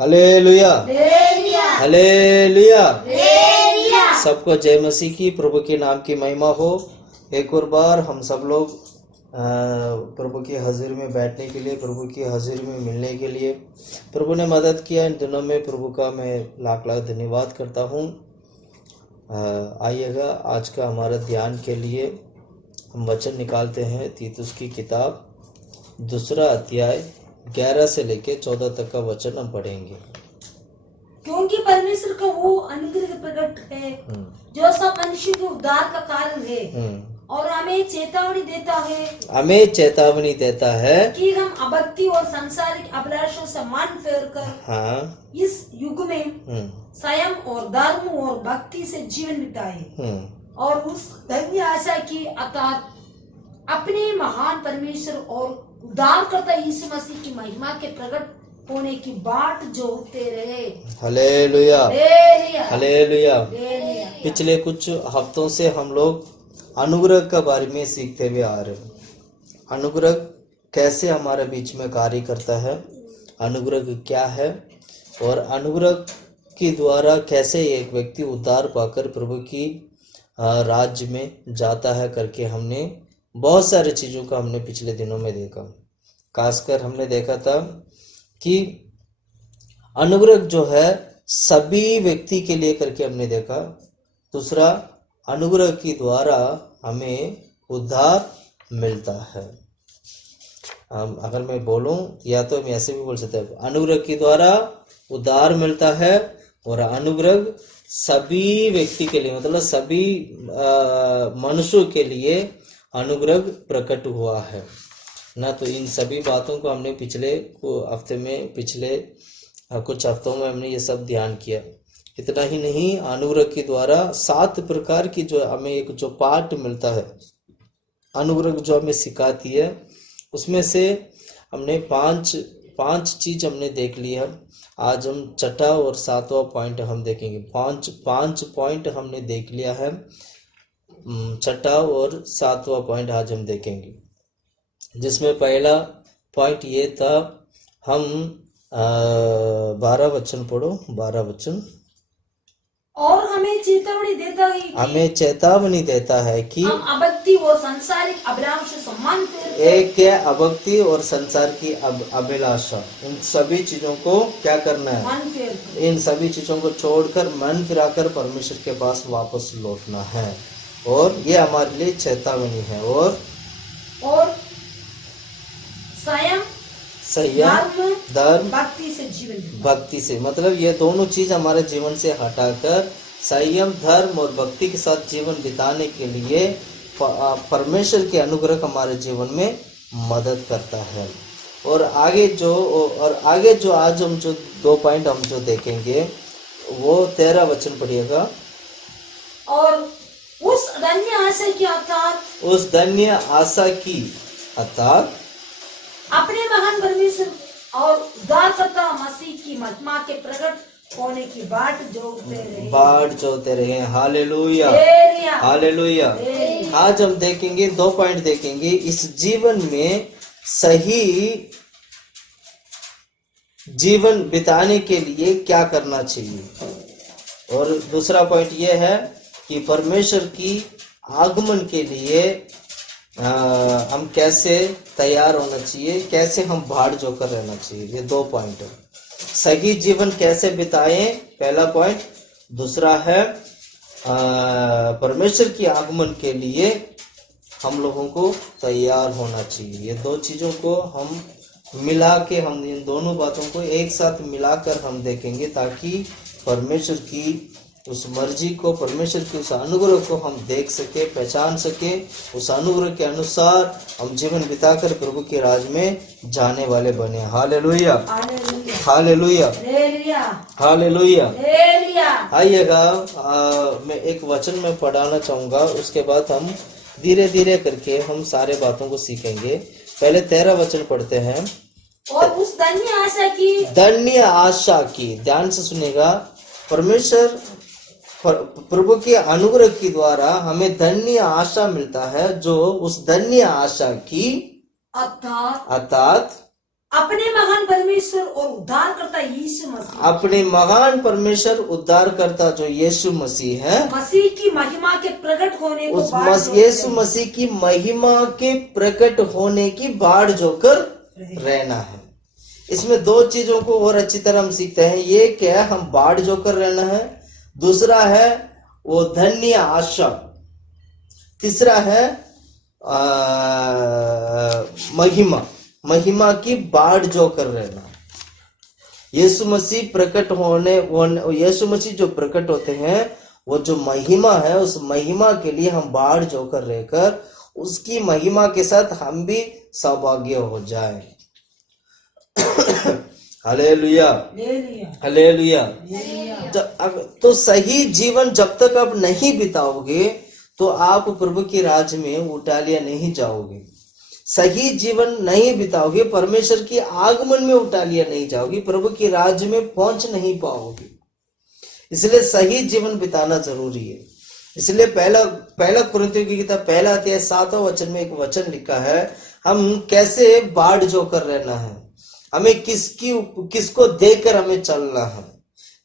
Hallelujah, hallelujah. सबको जय मसीह की, प्रभु के नाम की महिमा हो। एक और बार हम सब लोग प्रभु की हाजिर में बैठने के लिए, प्रभु की हाजिर में मिलने के लिए प्रभु ने मदद किया। इन दिनों में प्रभु का मैं लाख लाख धन्यवाद करता हूँ। आइएगा आज का हमारा ध्यान के लिए हम वचन निकालते हैं। तीतुस की किताब 2 अध्याय 11 से लेके 14 तक का वचन हम पढ़ेंगे। क्योंकि परमेश्वर का वो अनुग्रह प्रकट है जो सब मनुष्य के उद्धार का कारण है और हमें चेतावनी देता है कि हम अभक्ति और सांसारिक अभिलाषों से मन फेरकर इस युग में संयम और धर्म और भक्ति से जीवन बिताए और उस धन्य आशा की अर्थात अपने महान परमेश्वर और उद्धारकर्ता यीशु मसीह की महिमा के प्रकट होने की बाट जोहते रहे। Hallelujah, hallelujah. पिछले कुछ हफ्तों से हम लोग अनुग्रह के बारे में सीखते हुए आ रहे हैं। अनुग्रह कैसे हमारे बीच में कार्य करता है, अनुग्रह क्या है और अनुग्रह के द्वारा कैसे एक व्यक्ति उद्धार पाकर प्रभु की राज्य में जाता है करके हमने बहुत सारी चीज़ों का हमने पिछले दिनों में देखा। खासकर हमने देखा था कि अनुग्रह जो है सभी व्यक्ति के लिए करके हमने देखा। दूसरा, अनुग्रह के द्वारा हमें उद्धार मिलता है। अगर मैं बोलूं या तो मैं ऐसे भी बोल सकता हूँ, अनुग्रह के द्वारा उद्धार मिलता है और अनुग्रह सभी व्यक्ति के लिए मतलब सभी मनुष्यों के लिए अनुग्रह प्रकट हुआ है ना। तो इन सभी बातों को हमने पिछले कुछ हफ्तों में हमने ये सब ध्यान किया। इतना ही नहीं, अनुग्रह के द्वारा 7 प्रकार की जो हमें एक जो पाठ मिलता है, अनुग्रह जो हमें सिखाती है, उसमें से हमने पांच चीज हमने देख लिया। आज हम 6वां और 7वां पॉइंट हम देखेंगे। पांच पॉइंट हमने देख लिया है। 6वां और 7वां पॉइंट आज हम देखेंगे, जिसमें पहला पॉइंट ये था, हम 12 वचन पढ़ो, 12 वचन। और हमें चेतावनी देता है कि हम अभक्ति और सांसारिक अभिलाषा से मन फेरकर, एक है अभक्ति और संसार की अभिलाषा, इन सभी चीजों को क्या करना है, मन फेरकर, इन सभी चीजों को छोड़कर मन फिराकर परमेश्वर के पास वापस लौटना है। और ये हमारे लिए चेतावनी है। और संयम, धर्म, भक्ति से मतलब ये दोनों चीज हमारे जीवन से हटाकर संयम, धर्म और भक्ति के साथ जीवन बिताने के लिए परमेश्वर के अनुग्रह हमारे जीवन में मदद करता है। और आगे जो आज हम जो 2 पॉइंट हम जो देखेंगे वो 13 वचन पढ़िएगा। और उस धन्य आशा की अर्थात अपने महान परमेश्वर और उद्धारकर्ता मसीह की महिमा के प्रकट होने की बाट जोहते रहे। Hallelujah, hallelujah. आज हम देखेंगे 2 पॉइंट देखेंगे। इस जीवन में सही जीवन बिताने के लिए क्या करना चाहिए। और दूसरा पॉइंट यह है कि परमेश्वर की आगमन के लिए हम कैसे तैयार होना चाहिए, कैसे हम भाड़ जोकर रहना चाहिए। ये 2 पॉइंट है। सही जीवन कैसे बिताएं, पहला पॉइंट। दूसरा है परमेश्वर की आगमन के लिए हम लोगों को तैयार होना चाहिए। ये 2 चीजों को हम मिला के, हम इन दोनों बातों को एक साथ मिलाकर हम देखेंगे, ताकि परमेश्वर की उस मर्जी को, परमेश्वर के उस अनुग्रह को हम देख सके, पहचान सके। उस अनुग्रह के अनुसार हम जीवन बिताकर प्रभु के राज में जाने वाले बने। Hallelujah, hallelujah, hallelujah. आइएगा, मैं एक वचन में पढ़ाना चाहूंगा, उसके बाद हम धीरे धीरे करके हम सारे बातों को सीखेंगे। पहले 13 वचन पढ़ते हैं। और उस धन्य आशा की, ध्यान से सुनेगा। परमेश्वर प्रभु के अनुग्रह के द्वारा हमें धन्य आशा मिलता है, जो उस धन्य आशा की अर्थात अपने महान परमेश्वर और उद्धारकर्ता यीशु मसीह अपने महान परमेश्वर उद्धारकर्ता जो यीशु मसीह है, मसीह की महिमा के प्रकट होने को उस बाट जोहते यीशु मसीह की महिमा के प्रकट होने की बाढ़ जोकर रहना है। इसमें दो चीजों को और अच्छी तरह हम सीखते हैं। ये क्या है, हम बाढ़ जोकर रहना है। दूसरा है वो धन्य आशा। तीसरा है महिमा की बाढ़ जोकर रहना। यीशु मसीह प्रकट यीशु मसीह जो प्रकट होते हैं, वो जो महिमा है, उस महिमा के लिए हम बाढ़ जोकर रहकर उसकी महिमा के साथ हम भी सौभाग्य हो जाए। Hallelujah, hallelujah. तो सही जीवन जब तक आप नहीं बिताओगे तो आप प्रभु के राज्य में उठालिया नहीं जाओगे। सही जीवन नहीं बिताओगे, परमेश्वर के आगमन में उठालिया नहीं जाओगे, प्रभु के राज्य में पहुंच नहीं पाओगे। इसलिए सही जीवन बिताना जरूरी है। इसलिए पहला कुरिन्थियों की किताब 1 अध्याय 7वां वचन में एक वचन लिखा है, हम कैसे बाढ़ जोकर रहना है, हमें किसको देखकर हमें चलना है,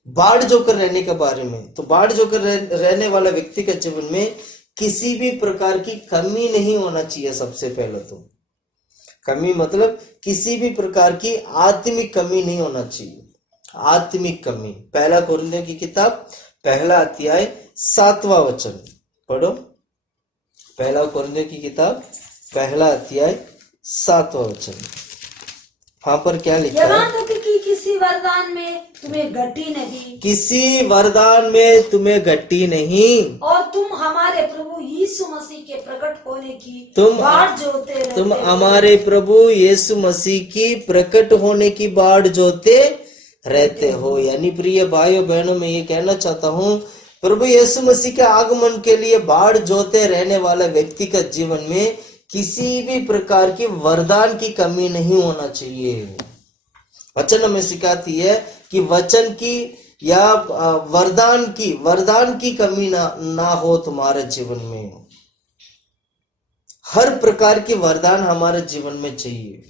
बाढ़ जोकर रहने के बारे में। तो बाढ़ जोकर रहने वाला व्यक्ति के जीवन में किसी भी प्रकार की कमी नहीं होना चाहिए। सबसे पहले तो कमी मतलब किसी भी प्रकार की आत्मिक कमी नहीं होना चाहिए। आत्मिक कमी, 1 कुरिन्थियों की किताब 1 अध्याय 7वां वचन पढ़ो। 1 कुरिन्थियों की किताब 1 अध्याय 7वां वचन, वहां पर क्या लिखा है? कि किसी वरदान में तुम्हें घटी नहीं, किसी वरदान में तुम्हें घटी नहीं, और तुम हमारे प्रभु यीशु मसीह के प्रकट होने की बाट जोते रहते तुम हमारे प्रभु यीशु मसीह की प्रकट होने की बाट जोते रहते हो। यानी प्रिय भाइयों बहनों, मैं ये कहना चाहता हूँ, प्रभु यीशु मसीह के आगमन के लिए बाट जोते रहने वाला व्यक्ति का जीवन में किसी भी प्रकार की वरदान की कमी नहीं होना चाहिए। वचन हमें सिखाती है कि वचन की या वरदान की कमी ना हो तुम्हारे जीवन में। हर प्रकार की वरदान हमारे जीवन में चाहिए।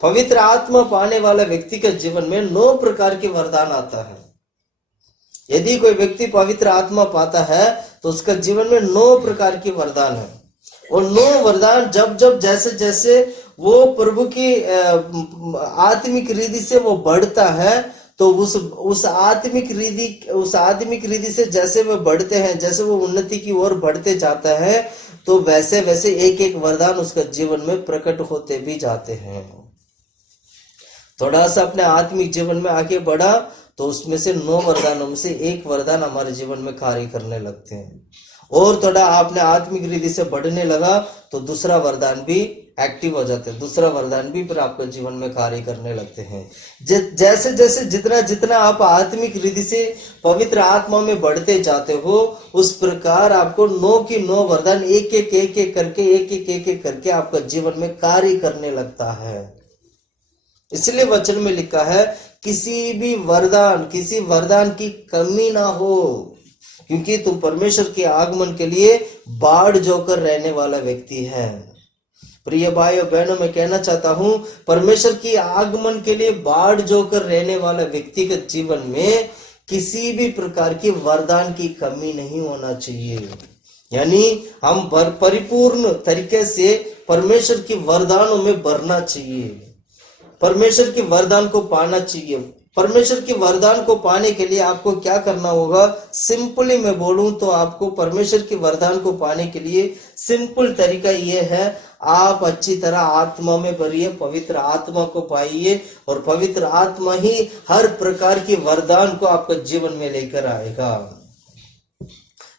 पवित्र आत्मा पाने वाला व्यक्ति के जीवन में 9 प्रकार के वरदान आता है। यदि कोई व्यक्ति पवित्र आत्मा पाता है तो उसका जीवन में 9 प्रकार के वरदान है। और 9 वरदान जब जैसे जैसे वो प्रभु की आत्मिक रिधि से वो बढ़ता है, तो उस आत्मिक रिधि से जैसे वो बढ़ते हैं, जैसे वो उन्नति की ओर बढ़ते जाता है, तो वैसे वैसे एक एक वरदान उसका जीवन में प्रकट होते भी जाते हैं। थोड़ा सा अपने आत्मिक जीवन में आगे बढ़ा तो उसमें से 9 वरदानों में से एक वरदान हमारे जीवन में कार्य करने लगते हैं। और थोड़ा आपने आत्मिक रिधि से बढ़ने लगा तो दूसरा वरदान भी एक्टिव हो जाते हैं, दूसरा वरदान भी फिर आपके जीवन में कार्य करने लगते हैं। जैसे जैसे जितना आप आत्मिक रिधि से पवित्र आत्मा में बढ़ते जाते हो, उस प्रकार आपको 9 की 9 वरदान एक एक करके आपका जीवन में कार्य करने लगता है। इसलिए वचन में लिखा है किसी वरदान की कमी ना हो, क्योंकि तुम परमेश्वर के आगमन के लिए बाढ़ जोकर रहने वाला व्यक्ति है। प्रिय भाइयों बहनों, मैं कहना चाहता हूं, परमेश्वर के आगमन के लिए बाढ़ जोकर रहने वाला व्यक्ति के जीवन में किसी भी प्रकार की वरदान की कमी नहीं होना चाहिए। यानी हम परिपूर्ण तरीके से परमेश्वर की वरदानों में बढ़ना चाहिए, परमेश्वर के वरदान को पाना चाहिए। परमेश्वर के वरदान को पाने के लिए आपको क्या करना होगा? सिंपली मैं बोलूं तो आपको परमेश्वर के वरदान को पाने के लिए सिंपल तरीका यह है, आप अच्छी तरह आत्मा में भरिए, पवित्र आत्मा को पाइए, और पवित्र आत्मा ही हर प्रकार की वरदान को आपके जीवन में लेकर आएगा।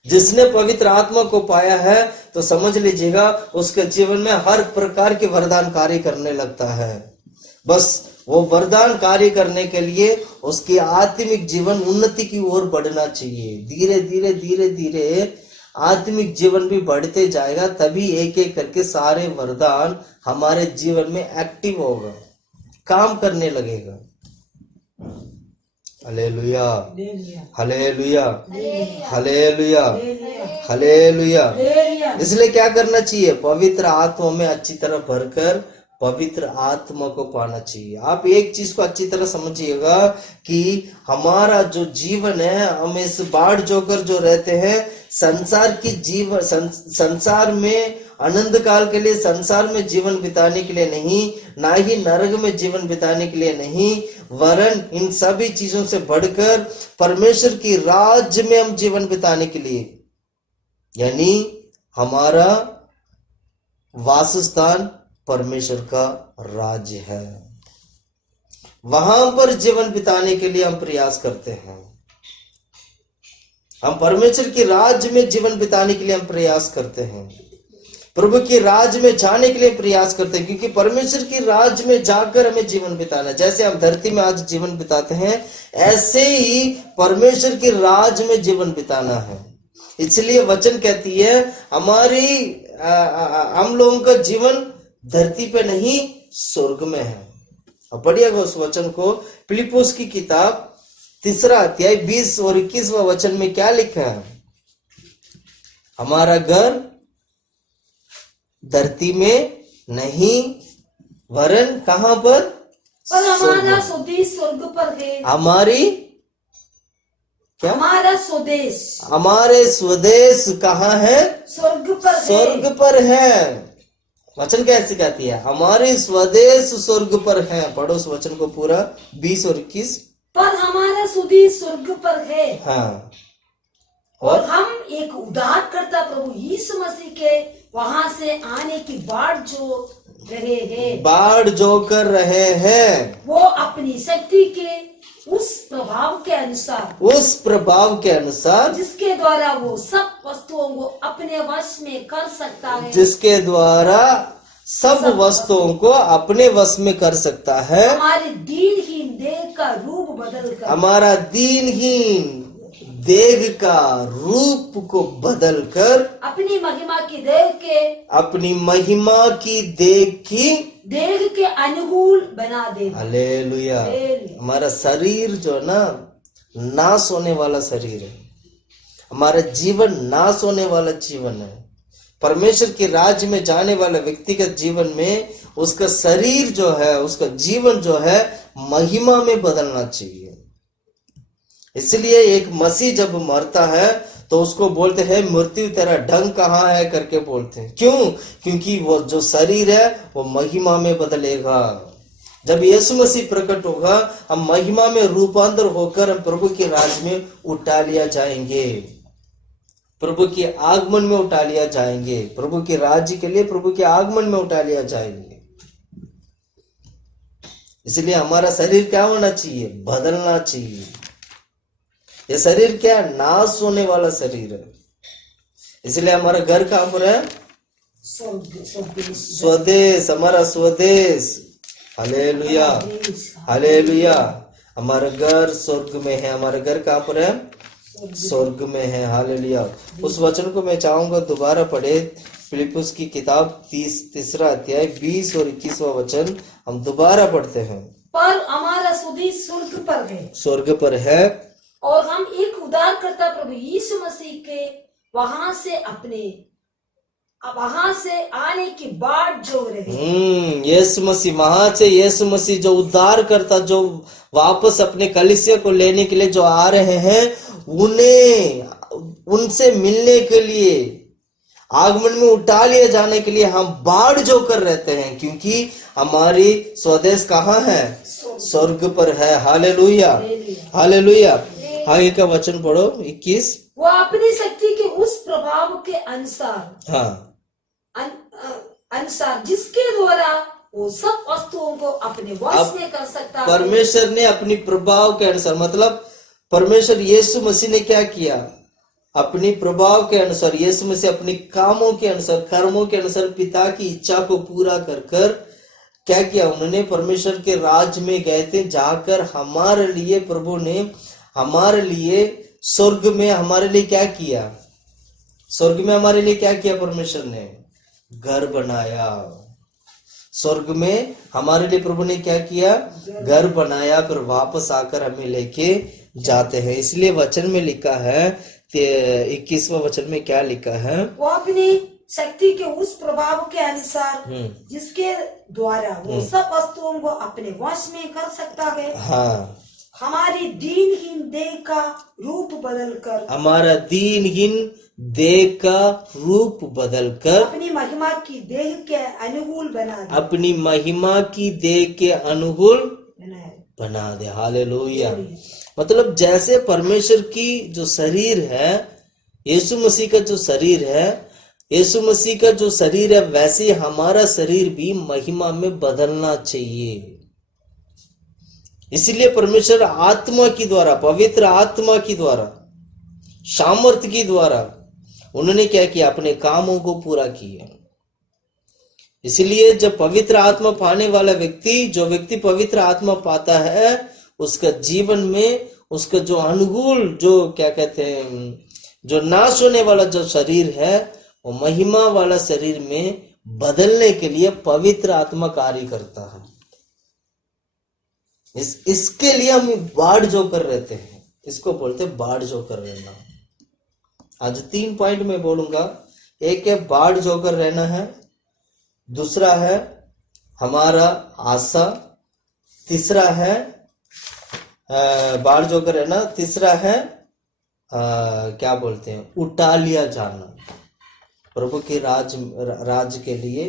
जिसने पवित्र आत्मा को पाया है तो समझ लीजिएगा उसके जीवन में हर प्रकार के वरदान कार्य करने लगता है। बस वो वरदान कार्य करने के लिए उसकी आत्मिक जीवन उन्नति की ओर बढ़ना चाहिए। धीरे धीरे आत्मिक जीवन भी बढ़ते जाएगा, तभी एक एक करके सारे वरदान हमारे जीवन में एक्टिव होगा, काम करने लगेगा। Hallelujah, hallelujah, hallelujah, hallelujah. इसलिए क्या करना चाहिए? पवित्र आत्मा में अच्छी तरह भरकर पवित्र आत्मा को पाना चाहिए। आप एक चीज को अच्छी तरह समझिएगा कि हमारा जो जीवन है, हम इस बाढ़ जोकर जो रहते हैं, संसार की जीवन संसार में अनंत काल के लिए संसार में जीवन बिताने के लिए नहीं, ना ही नरक में जीवन बिताने के लिए नहीं, वरन इन सभी चीजों से बढ़कर परमेश्वर की राज्य में हम जीवन बिताने के लिए, यानी हमारा वासस्थान परमेश्वर का राज्य है, वहां पर जीवन बिताने के लिए हम प्रयास करते हैं। हम परमेश्वर की राज्य में जीवन बिताने के लिए हम प्रयास करते हैं, प्रभु की राज्य में जाने के लिए प्रयास करते हैं, क्योंकि परमेश्वर की राज्य में जाकर हमें जीवन बिताना है। जैसे हम धरती में आज जीवन बिताते हैं, ऐसे ही परमेश्वर की राज्य में जीवन बिताना है। इसलिए वचन कहती है हमारी हम लोगों का जीवन धरती पे नहीं स्वर्ग में है। अब पढ़िएगा उस वचन को, फिलिप्पुस की किताब 3 अध्याय 20 और 21वां वचन में क्या लिखा है? हमारा घर धरती में नहीं वरन कहां पर? हमारा स्वदेश स्वर्ग पर है। हमारी क्या? हमारा स्वदेश, हमारे स्वदेश कहाँ है? स्वर्ग पर है। स्वर्ग पर है। वचन क्या सिखाती है? हमारे स्वदेश स्वर्ग पर है। पढ़ो उस वचन को पूरा 20 और 21। पर हमारा स्वदेश स्वर्ग पर है। हाँ, और हम एक उद्धारकर्ता प्रभु यीशु मसीह के वहां से आने की बाढ़ जो रहे हैं, बाढ़ जो कर रहे हैं, वो अपनी शक्ति के उस प्रभाव के अनुसार, उस प्रभाव के अनुसार जिसके द्वारा वो सब वस्तुओं को अपने वश में कर सकता है, जिसके द्वारा सब वस्तुओं को अपने वश में कर सकता है, हमारे दीनहीन देह का रूप बदलकर, हमारा दीनहीन देह का रूप को बदलकर अपनी महिमा की देह के, अपनी महिमा की देह के अनुकूल बना दे। हालेलुया। हमारा शरीर जो ना नाश होने वाला शरीर है, हमारा जीवन नाश होने वाला जीवन है। परमेश्वर के राज्य में जाने वाला व्यक्तिगत जीवन में उसका शरीर जो है, उसका जीवन जो है महिमा में बदलना चाहिए। इसलिए एक मसीह जब मरता है तो उसको बोलते हैं मृत्यु तेरा ढंग कहाँ है करके बोलते हैं। क्यों? क्योंकि वो जो शरीर है वो महिमा में बदलेगा। जब यीशु मसीह प्रकट होगा, हम महिमा में रूपांतर होकर हम प्रभु के राज्य में उठा लिया जाएंगे, प्रभु के आगमन में उठा लिया जाएंगे, प्रभु के राज्य के लिए प्रभु के आगमन में उठा लिया जाएंगे। इसलिए हमारा शरीर क्या होना चाहिए? बदलना चाहिए। ये शरीर क्या है? नाश होने वाला शरीर है। इसलिए हमारा घर कहां पर है? स्वदेश, हमारा स्वदेश। Hallelujah, hallelujah. हमारा घर स्वर्ग में है। हमारा घर कहां पर है? स्वर्ग में है। हालेलुया। उस वचन को मैं चाहूंगा दोबारा पढ़े, फिलिप्पुस की किताब 3 अध्याय 20 और 21वां वचन हम दोबारा पढ़ते हैं। पर हमारा स्वदेश स्वर्ग पर है, स्वर्ग पर है, और हम एक उद्धारकर्ता प्रभु यीशु मसीह के वहां से आने की बाढ़ जो रहे। यीशु मसीह, वहां से यीशु मसीह जो उद्धार करता, जो वापस अपने कलीसिया को लेने के लिए जो आ रहे हैं, उनसे मिलने के लिए, आगमन में उठा लिए जाने के लिए हम बाढ़ जो कर रहते हैं, क्योंकि हमारी स्वदेश कहाँ है? स्वर्ग पर है। Hallelujah, hallelujah. आगे का वचन पढ़ो 21। वो अपनी शक्ति के उस प्रभाव के अनुसार, हाँ, अनुसार जिसके द्वारा वो सब वस्तुओं को अपने वश में कर सकता है। परमेश्वर ने अपनी प्रभाव के अनुसार, मतलब परमेश्वर यीशु मसीह ने क्या किया? अपनी प्रभाव के अनुसार यीशु मसीह अपने कामों के अनुसार, कर्मों के अनुसार पिता की इच्छा को पूरा कर कर क्या किया? उन्होंने परमेश्वर के राज्य में गए थे, जाकर हमारे लिए प्रभु ने हमारे लिए स्वर्ग में हमारे लिए क्या किया? स्वर्ग में हमारे लिए क्या किया? परमेश्वर ने घर बनाया। स्वर्ग में हमारे लिए प्रभु ने क्या किया? घर बनाया, फिर वापस आकर हमें लेके जाते हैं। इसलिए वचन में लिखा है 21वां वचन में क्या लिखा है? वो अपनी शक्ति के उस प्रभाव के अनुसार जिसके द्वारा वो सब वस्तुओं को अपने वश में कर सकता है। हाँ, हमारी दीनहीन देह का रूप बदलकर, हमारा दीनहीन देह का रूप बदलकर अपनी महिमा की देह के अनुकूल बना दे, अपनी महिमा की देह के अनुकूल बनाए। बना दे। हालेलुया। मतलब जैसे परमेश्वर की जो शरीर है, यीशु मसीह का जो शरीर है, यीशु मसीह का जो शरीर है, वैसे हमारा शरीर भी महिमा में बदलना चाहिए। इसलिए परमेश्वर आत्मा की द्वारा, पवित्र आत्मा की द्वारा, सामर्थ्य की द्वारा उन्होंने क्या किया? अपने कामों को पूरा किया। इसलिए जब पवित्र आत्मा पाने वाला व्यक्ति, जो व्यक्ति पवित्र आत्मा पाता है, उसका जीवन में उसका जो अनुकूल, जो क्या कहते हैं, जो नाश होने वाला जो शरीर है, वो महिमा वाला शरीर में बदलने के लिए पवित्र आत्मा कार्य करता है। इसके लिए हम बाढ़ जो कर रहते हैं, इसको बोलते हैं बाढ़ जो कर रहना। आज 3 पॉइंट में बोलूंगा। एक है बाढ़ जो कर रहना है, दूसरा है हमारा आशा, तीसरा है बाढ़ जो कर रहना, तीसरा है क्या बोलते हैं, उठा लिया जाना। प्रभु के राज के लिए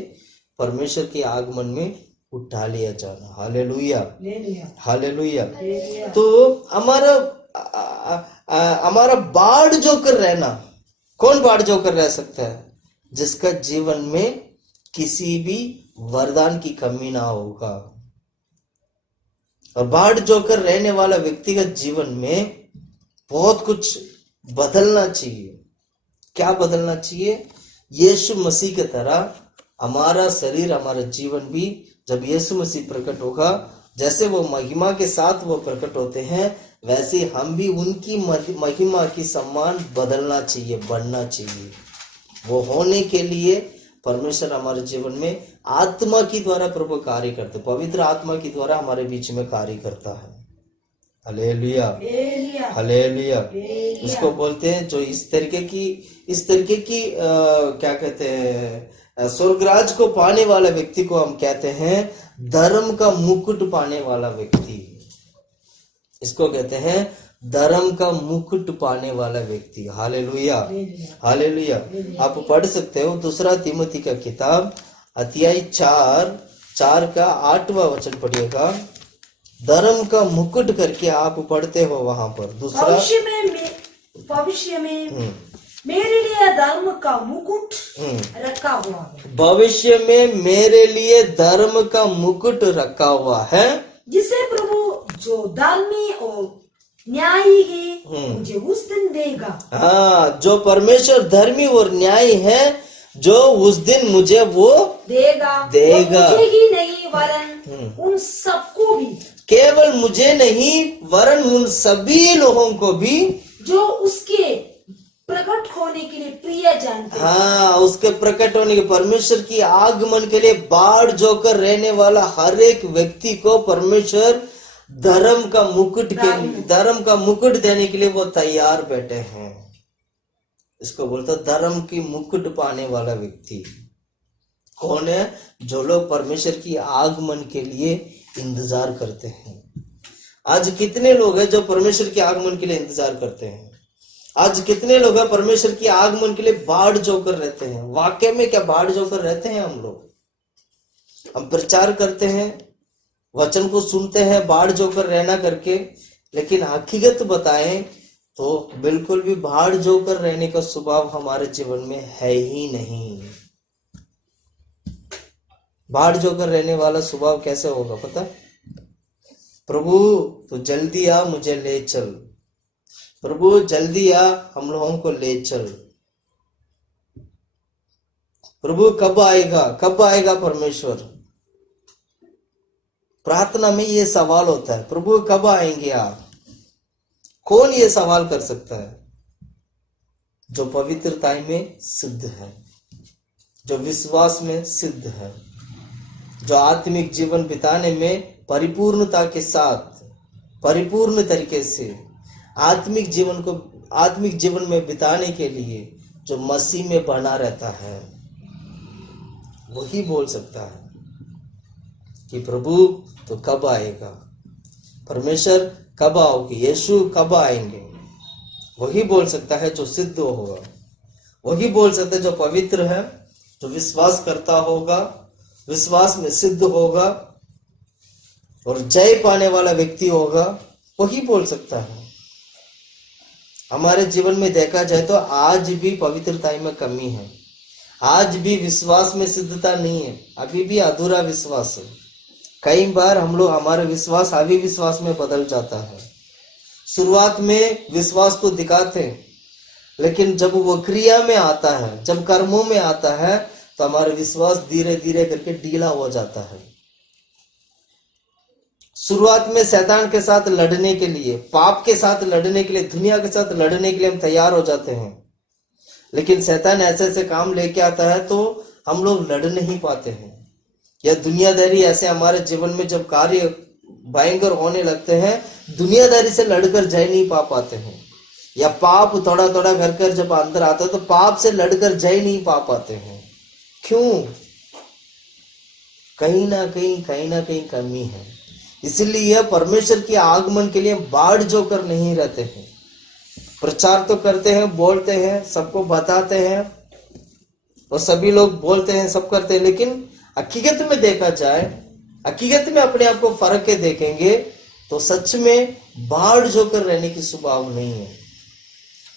परमेश्वर के आगमन में उठा लिया जाना। Hallelujah, hallelujah. तो हमारा बाढ़ जो कर रहना, कौन बाढ़ जो कर रह सकता है? जिसका जीवन में किसी भी वरदान की कमी ना होगा। और बाढ़ जो कर रहने वाला व्यक्तिगत जीवन में बहुत कुछ बदलना चाहिए। क्या बदलना चाहिए? यीशु मसीह की तरह हमारा शरीर, हमारा जीवन भी जब यीशु मसीह प्रकट होगा, जैसे वो महिमा के साथ वो प्रकट होते हैं, वैसे हम भी उनकी महिमा की सम्मान बदलना चाहिए, बढ़ना चाहिए। वो होने के लिए परमेश्वर हमारे जीवन में आत्मा की द्वारा प्रभु कार्य करते, पवित्र आत्मा की द्वारा हमारे बीच में कार्य करता है। Hallelujah, hallelujah. उसको बोलते हैं जो इस तरीके की क्या कहते हैं, स्वर्गराज को पाने वाला व्यक्ति को हम कहते हैं धर्म का मुकुट पाने वाला व्यक्ति। इसको कहते हैं धर्म का मुकुट पाने वाला व्यक्ति। Hallelujah, hallelujah. आप पढ़ सकते हो 2 तीमुथी का किताब अध्याय 4 का 8वां वचन पढ़िएगा। धर्म का मुकुट करके आप पढ़ते हो वहां पर। दूसरा, भविष्य में मेरे लिए धर्म का मुकुट रखा हुआ है। भविष्य में मेरे लिए धर्म का मुकुट रखा हुआ है, जिसे प्रभु जो धर्मी और न्यायी है मुझे उस दिन देगा। हाँ, जो परमेश्वर धर्मी और न्यायी है, जो उस दिन मुझे वो देगा। मुझे ही नहीं वरन उन सबको भी, केवल मुझे नहीं वरन उन सभी लोगों को भी जो उसके प्रकट होने के लिए प्रिय जानते। हाँ, उसके प्रकट होने के, परमेश्वर की आगमन के लिए बाढ़ जोकर रहने वाला हर एक व्यक्ति को परमेश्वर धर्म का मुकुट देने के लिए वो तैयार बैठे हैं। इसको बोलता धर्म की मुकुट पाने वाला व्यक्ति कौन है? जो लोग परमेश्वर की आगमन के लिए इंतजार करते हैं। आज कितने लोग हैं जो परमेश्वर के आगमन के लिए इंतजार करते हैं? आज कितने लोग हैं परमेश्वर के आगमन के लिए बाढ़ जोकर रहते हैं? वाकई में क्या बाढ़ जोकर रहते हैं हम लोग? हम प्रचार करते हैं, वचन को सुनते हैं बाढ़ जोकर रहना करके, लेकिन हकीकत बताएं तो बिल्कुल भी बाढ़ जोकर रहने का स्वभाव हमारे जीवन में है ही नहीं। बाढ़ जोकर रहने वाला स्वभाव कैसे होगा पता? प्रभु तो जल्दी आ, मुझे ले चल। प्रभु जल्दी आ, हम लोगों को ले चल। प्रभु कब आएगा परमेश्वर? प्रार्थना में ये सवाल होता है, प्रभु कब आएंगे आप? कौन ये सवाल कर सकता है? जो पवित्रता में सिद्ध है, जो विश्वास में सिद्ध है, जो आत्मिक जीवन बिताने में परिपूर्णता के साथ, परिपूर्ण तरीके से आत्मिक जीवन में बिताने के लिए जो मसीह में बना रहता है, वही बोल सकता है कि प्रभु तो कब आएगा, परमेश्वर कब आओगे, यीशु कब आएंगे। वही बोल सकता है जो सिद्ध होगा, वही बोल सकता है जो पवित्र है, जो विश्वास करता होगा, विश्वास में सिद्ध होगा और जय पाने वाला व्यक्ति होगा, वही बोल सकता है। हमारे जीवन में देखा जाए तो आज भी पवित्रता में कमी है, आज भी विश्वास में सिद्धता नहीं है, अभी भी अधूरा विश्वास है। कई बार हम लोग हमारे विश्वास अविश्वास में बदल जाता है। शुरुआत में विश्वास तो दिखाते हैं, लेकिन जब वो क्रिया में आता है, जब कर्मों में आता है, तो हमारा विश्वास धीरे धीरे करके ढीला हो जाता है। शुरुआत में शैतान के साथ लड़ने के लिए, पाप के साथ लड़ने के लिए, दुनिया के साथ लड़ने के लिए हम तैयार हो जाते हैं, लेकिन शैतान ऐसे ऐसे काम लेके आता है तो हम लोग लड़ नहीं पाते हैं। या दुनियादारी ऐसे हमारे जीवन में जब कार्य भयंकर होने लगते हैं, दुनियादारी से लड़कर जय नहीं पा पाते हैं। या पाप थोड़ा थोड़ा कर जब अंदर आता है तो पाप से लड़कर जय नहीं पा पाते हैं। क्यों? कहीं ना कहीं कमी है। इसलिए परमेश्वर के आगमन के लिए बाढ़ जोकर नहीं रहते हैं। प्रचार तो करते हैं, बोलते हैं, सबको बताते हैं और सभी लोग बोलते हैं, सब करते हैं, लेकिन हकीकत में देखा जाए, हकीकत में अपने आप को फर्क के देखेंगे तो सच में बाढ़ जोकर रहने की स्वभाव नहीं है।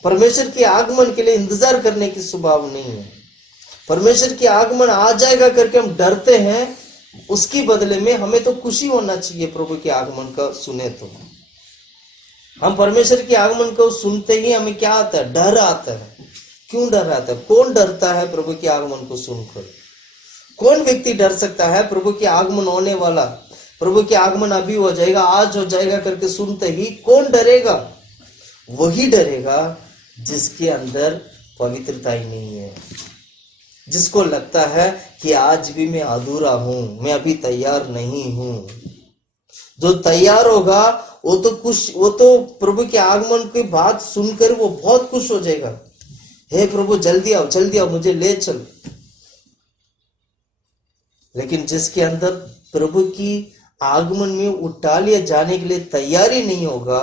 परमेश्वर के आगमन के लिए इंतजार करने की स्वभाव नहीं है। परमेश्वर के आगमन आ जाएगा करके हम डरते हैं, उसकी बदले में हमें तो खुशी होना चाहिए प्रभु के आगमन का सुने तो। हम परमेश्वर के आगमन को सुनते ही हमें क्या आता है? डर आता है। क्यों डर आता है? कौन डरता है प्रभु के आगमन को सुनकर? कौन व्यक्ति डर सकता है प्रभु के आगमन होने वाला, प्रभु के आगमन अभी हो जाएगा, आज हो जाएगा करके सुनते ही कौन डरेगा? वही डरेगा जिसके अंदर पवित्रता ही नहीं है, जिसको लगता है कि आज भी मैं अधूरा हूं, मैं अभी तैयार नहीं हूं। जो तैयार होगा वो तो प्रभु के आगमन की बात सुनकर वो बहुत खुश हो जाएगा। हे प्रभु जल्दी आओ, मुझे ले चल। लेकिन जिसके अंदर प्रभु की आगमन में उठा लिया जाने के लिए तैयारी नहीं होगा,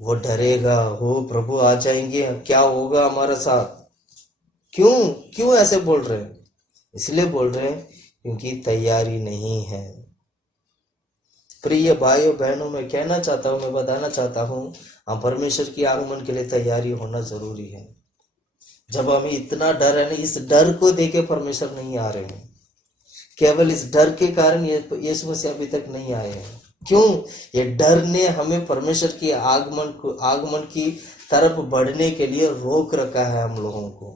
वो डरेगा, हो प्रभु आ जाएंगे, क्या होगा हमारा साथ? क्यों ऐसे बोल रहे हैं? इसलिए बोल रहे हैं क्योंकि तैयारी नहीं है। प्रिय भाइयों बहनों, मैं कहना चाहता हूं, मैं बताना चाहता हूं, हम परमेश्वर की आगमन के लिए तैयारी होना जरूरी है। जब हमें इतना डर है ना, इस डर को देके परमेश्वर नहीं आ रहे हैं। केवल इस डर के कारण यीशु मसीह अभी तक नहीं आए हैं। क्यों? ये डर ने हमें परमेश्वर के आगमन की तरफ बढ़ने के लिए रोक रखा है हम लोगों को।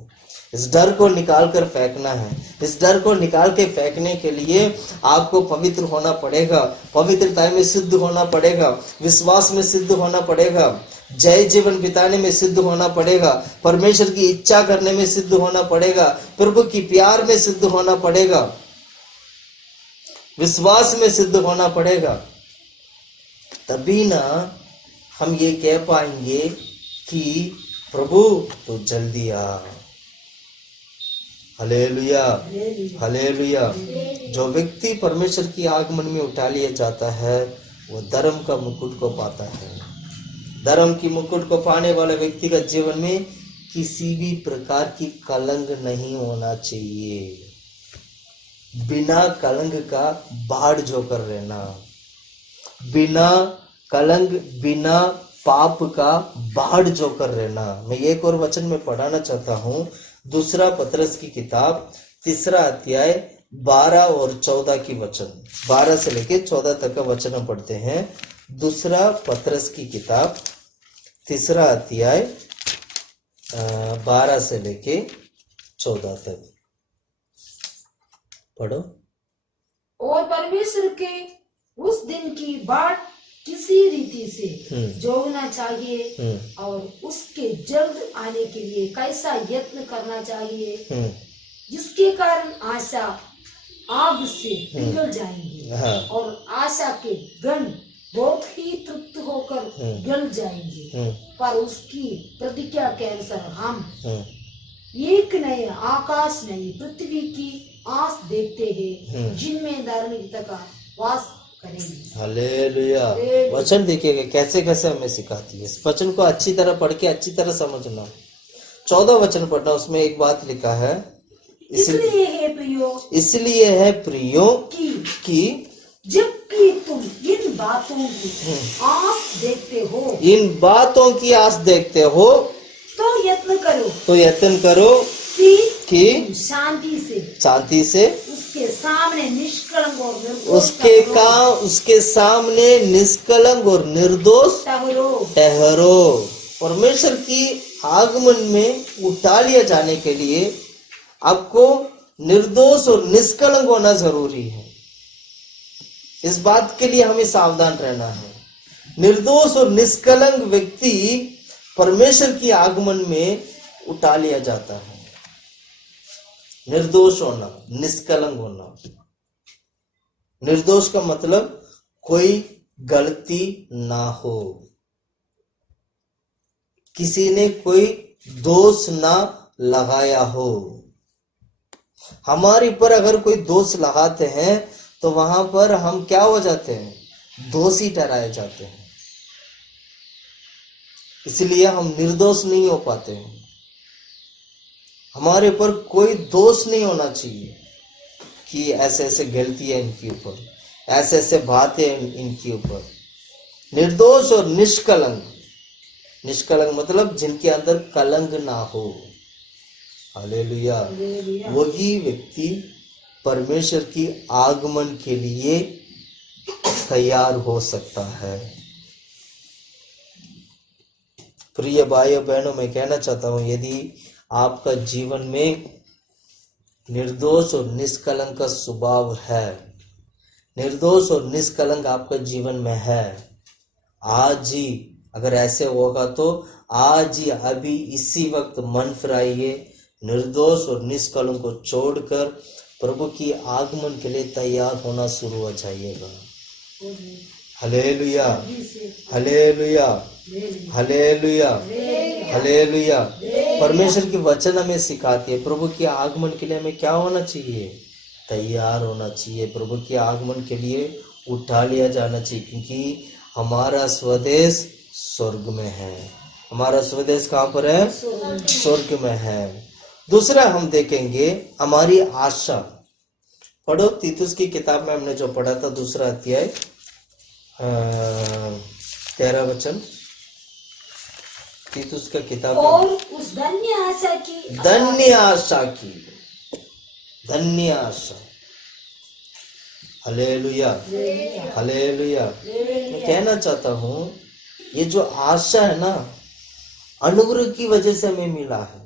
इस डर को निकाल कर फेंकना है। इस डर को निकाल के फेंकने के लिए आपको पवित्र होना पड़ेगा, पवित्रता में सिद्ध होना पड़ेगा, विश्वास में सिद्ध होना पड़ेगा, जय जीवन बिताने में सिद्ध होना पड़ेगा, परमेश्वर की इच्छा करने में सिद्ध होना पड़ेगा, प्रभु की प्यार में सिद्ध होना पड़ेगा, विश्वास में सिद्ध होना पड़ेगा। तभी ना हम ये कह पाएंगे कि प्रभु तो जल्दी आ। Hallelujah, hallelujah. जो व्यक्ति परमेश्वर की आगमन में उठा लिया जाता है वो धर्म का मुकुट को पाता है। धर्म की मुकुट को पाने वाले व्यक्ति का जीवन में किसी भी प्रकार की कलंक नहीं होना चाहिए। बिना कलंक का बाढ़ जोकर रहना, बिना कलंक, बिना पाप का बाढ़ जोकर रहना। मैं एक और वचन में पढ़ाना चाहता हूँ, दूसरा पतरस की किताब 3 अध्याय 12 और 14 की वचन, 12 से लेके 14 तक का वचन हम पढ़ते हैं। दूसरा पतरस की किताब 3 अध्याय 12 से लेके 14 तक पढ़ो। और परमेश्वर के उस दिन की बाट किसी रीति से जोगना चाहिए और उसके जल्द आने के लिए कैसा यत्न करना चाहिए, जिसके कारण आशा आग से पिघल जाएंगी और आशा के गण बहुत ही तृप्त होकर गल जाएंगे, पर उसकी प्रतिज्ञा के अनुसार हम एक नए आकाश नई पृथ्वी की आस देखते हैं जिनमें धार्मिकता का वास करेंगे। हालेलुया। वचन देखिएगा कैसे कैसे हमें सिखाती है। इस वचन को अच्छी तरह पढ़ के अच्छी तरह समझना। 14 वचन पढ़ना, उसमें एक बात लिखा है, इसलिए है प्रियो, इसलिए है प्रियो कि जबकि तुम इन बातों की आस देखते हो, इन बातों की आस देखते हो, तो यत्न करो कि तुम शांति से उसके सामने निष्कलंक और निर्दोष उसके सामने निष्कलंक और निर्दोष ठहरो। परमेश्वर की आगमन में उठा लिया जाने के लिए आपको निर्दोष और निष्कलंक होना जरूरी है। इस बात के लिए हमें सावधान रहना है। निर्दोष और निष्कलंक व्यक्ति परमेश्वर की आगमन में उठा लिया जाता है। निर्दोष होना, निष्कलंक होना। निर्दोष का मतलब कोई गलती ना हो, किसी ने कोई दोष ना लगाया हो। हमारे पर अगर कोई दोष लगाते हैं तो वहां पर हम क्या हो जाते हैं? दोषी ठहराए जाते हैं। इसलिए हम निर्दोष नहीं हो पाते हैं। हमारे ऊपर कोई दोष नहीं होना चाहिए कि ऐसे ऐसे गलती है इनके ऊपर, ऐसे ऐसे बातें इनके ऊपर। निर्दोष और निष्कलंक, निष्कलंक मतलब जिनके अंदर कलंक ना हो। हालेलुया। वही व्यक्ति परमेश्वर की आगमन के लिए तैयार हो सकता है। प्रिय भाइयों बहनों, मैं कहना चाहता हूं, यदि आपका जीवन में निर्दोष और निष्कलंक का स्वभाव है, निर्दोष और निष्कलंक आपका जीवन में है, आज ही अगर ऐसे होगा तो आज ही अभी इसी वक्त मन फिराइए, निर्दोष और निष्कलंक को छोड़कर प्रभु की आगमन के लिए तैयार होना शुरू हो जाइएगा। Hallelujah, hallelujah, hallelujah, hallelujah. परमेश्वर की वचन हमें सिखाती है प्रभु के आगमन के लिए हमें क्या होना चाहिए? तैयार होना चाहिए। प्रभु के आगमन के लिए उठा लिया जाना चाहिए, क्योंकि हमारा स्वदेश स्वर्ग में है। हमारा स्वदेश कहाँ पर है? स्वर्ग में है। दूसरा हम देखेंगे हमारी आशा। पढ़ो तीतुस की किताब में हमने जो पढ़ा था, दूसरा अध्याय 13 वचन, तीतुस का किताब। और उस धन्य आशा की, धन्य आशा की, धन्य आशा। Hallelujah, hallelujah. मैं कहना चाहता हूं, ये जो आशा है ना, अनुग्रह की वजह से हमें मिला है।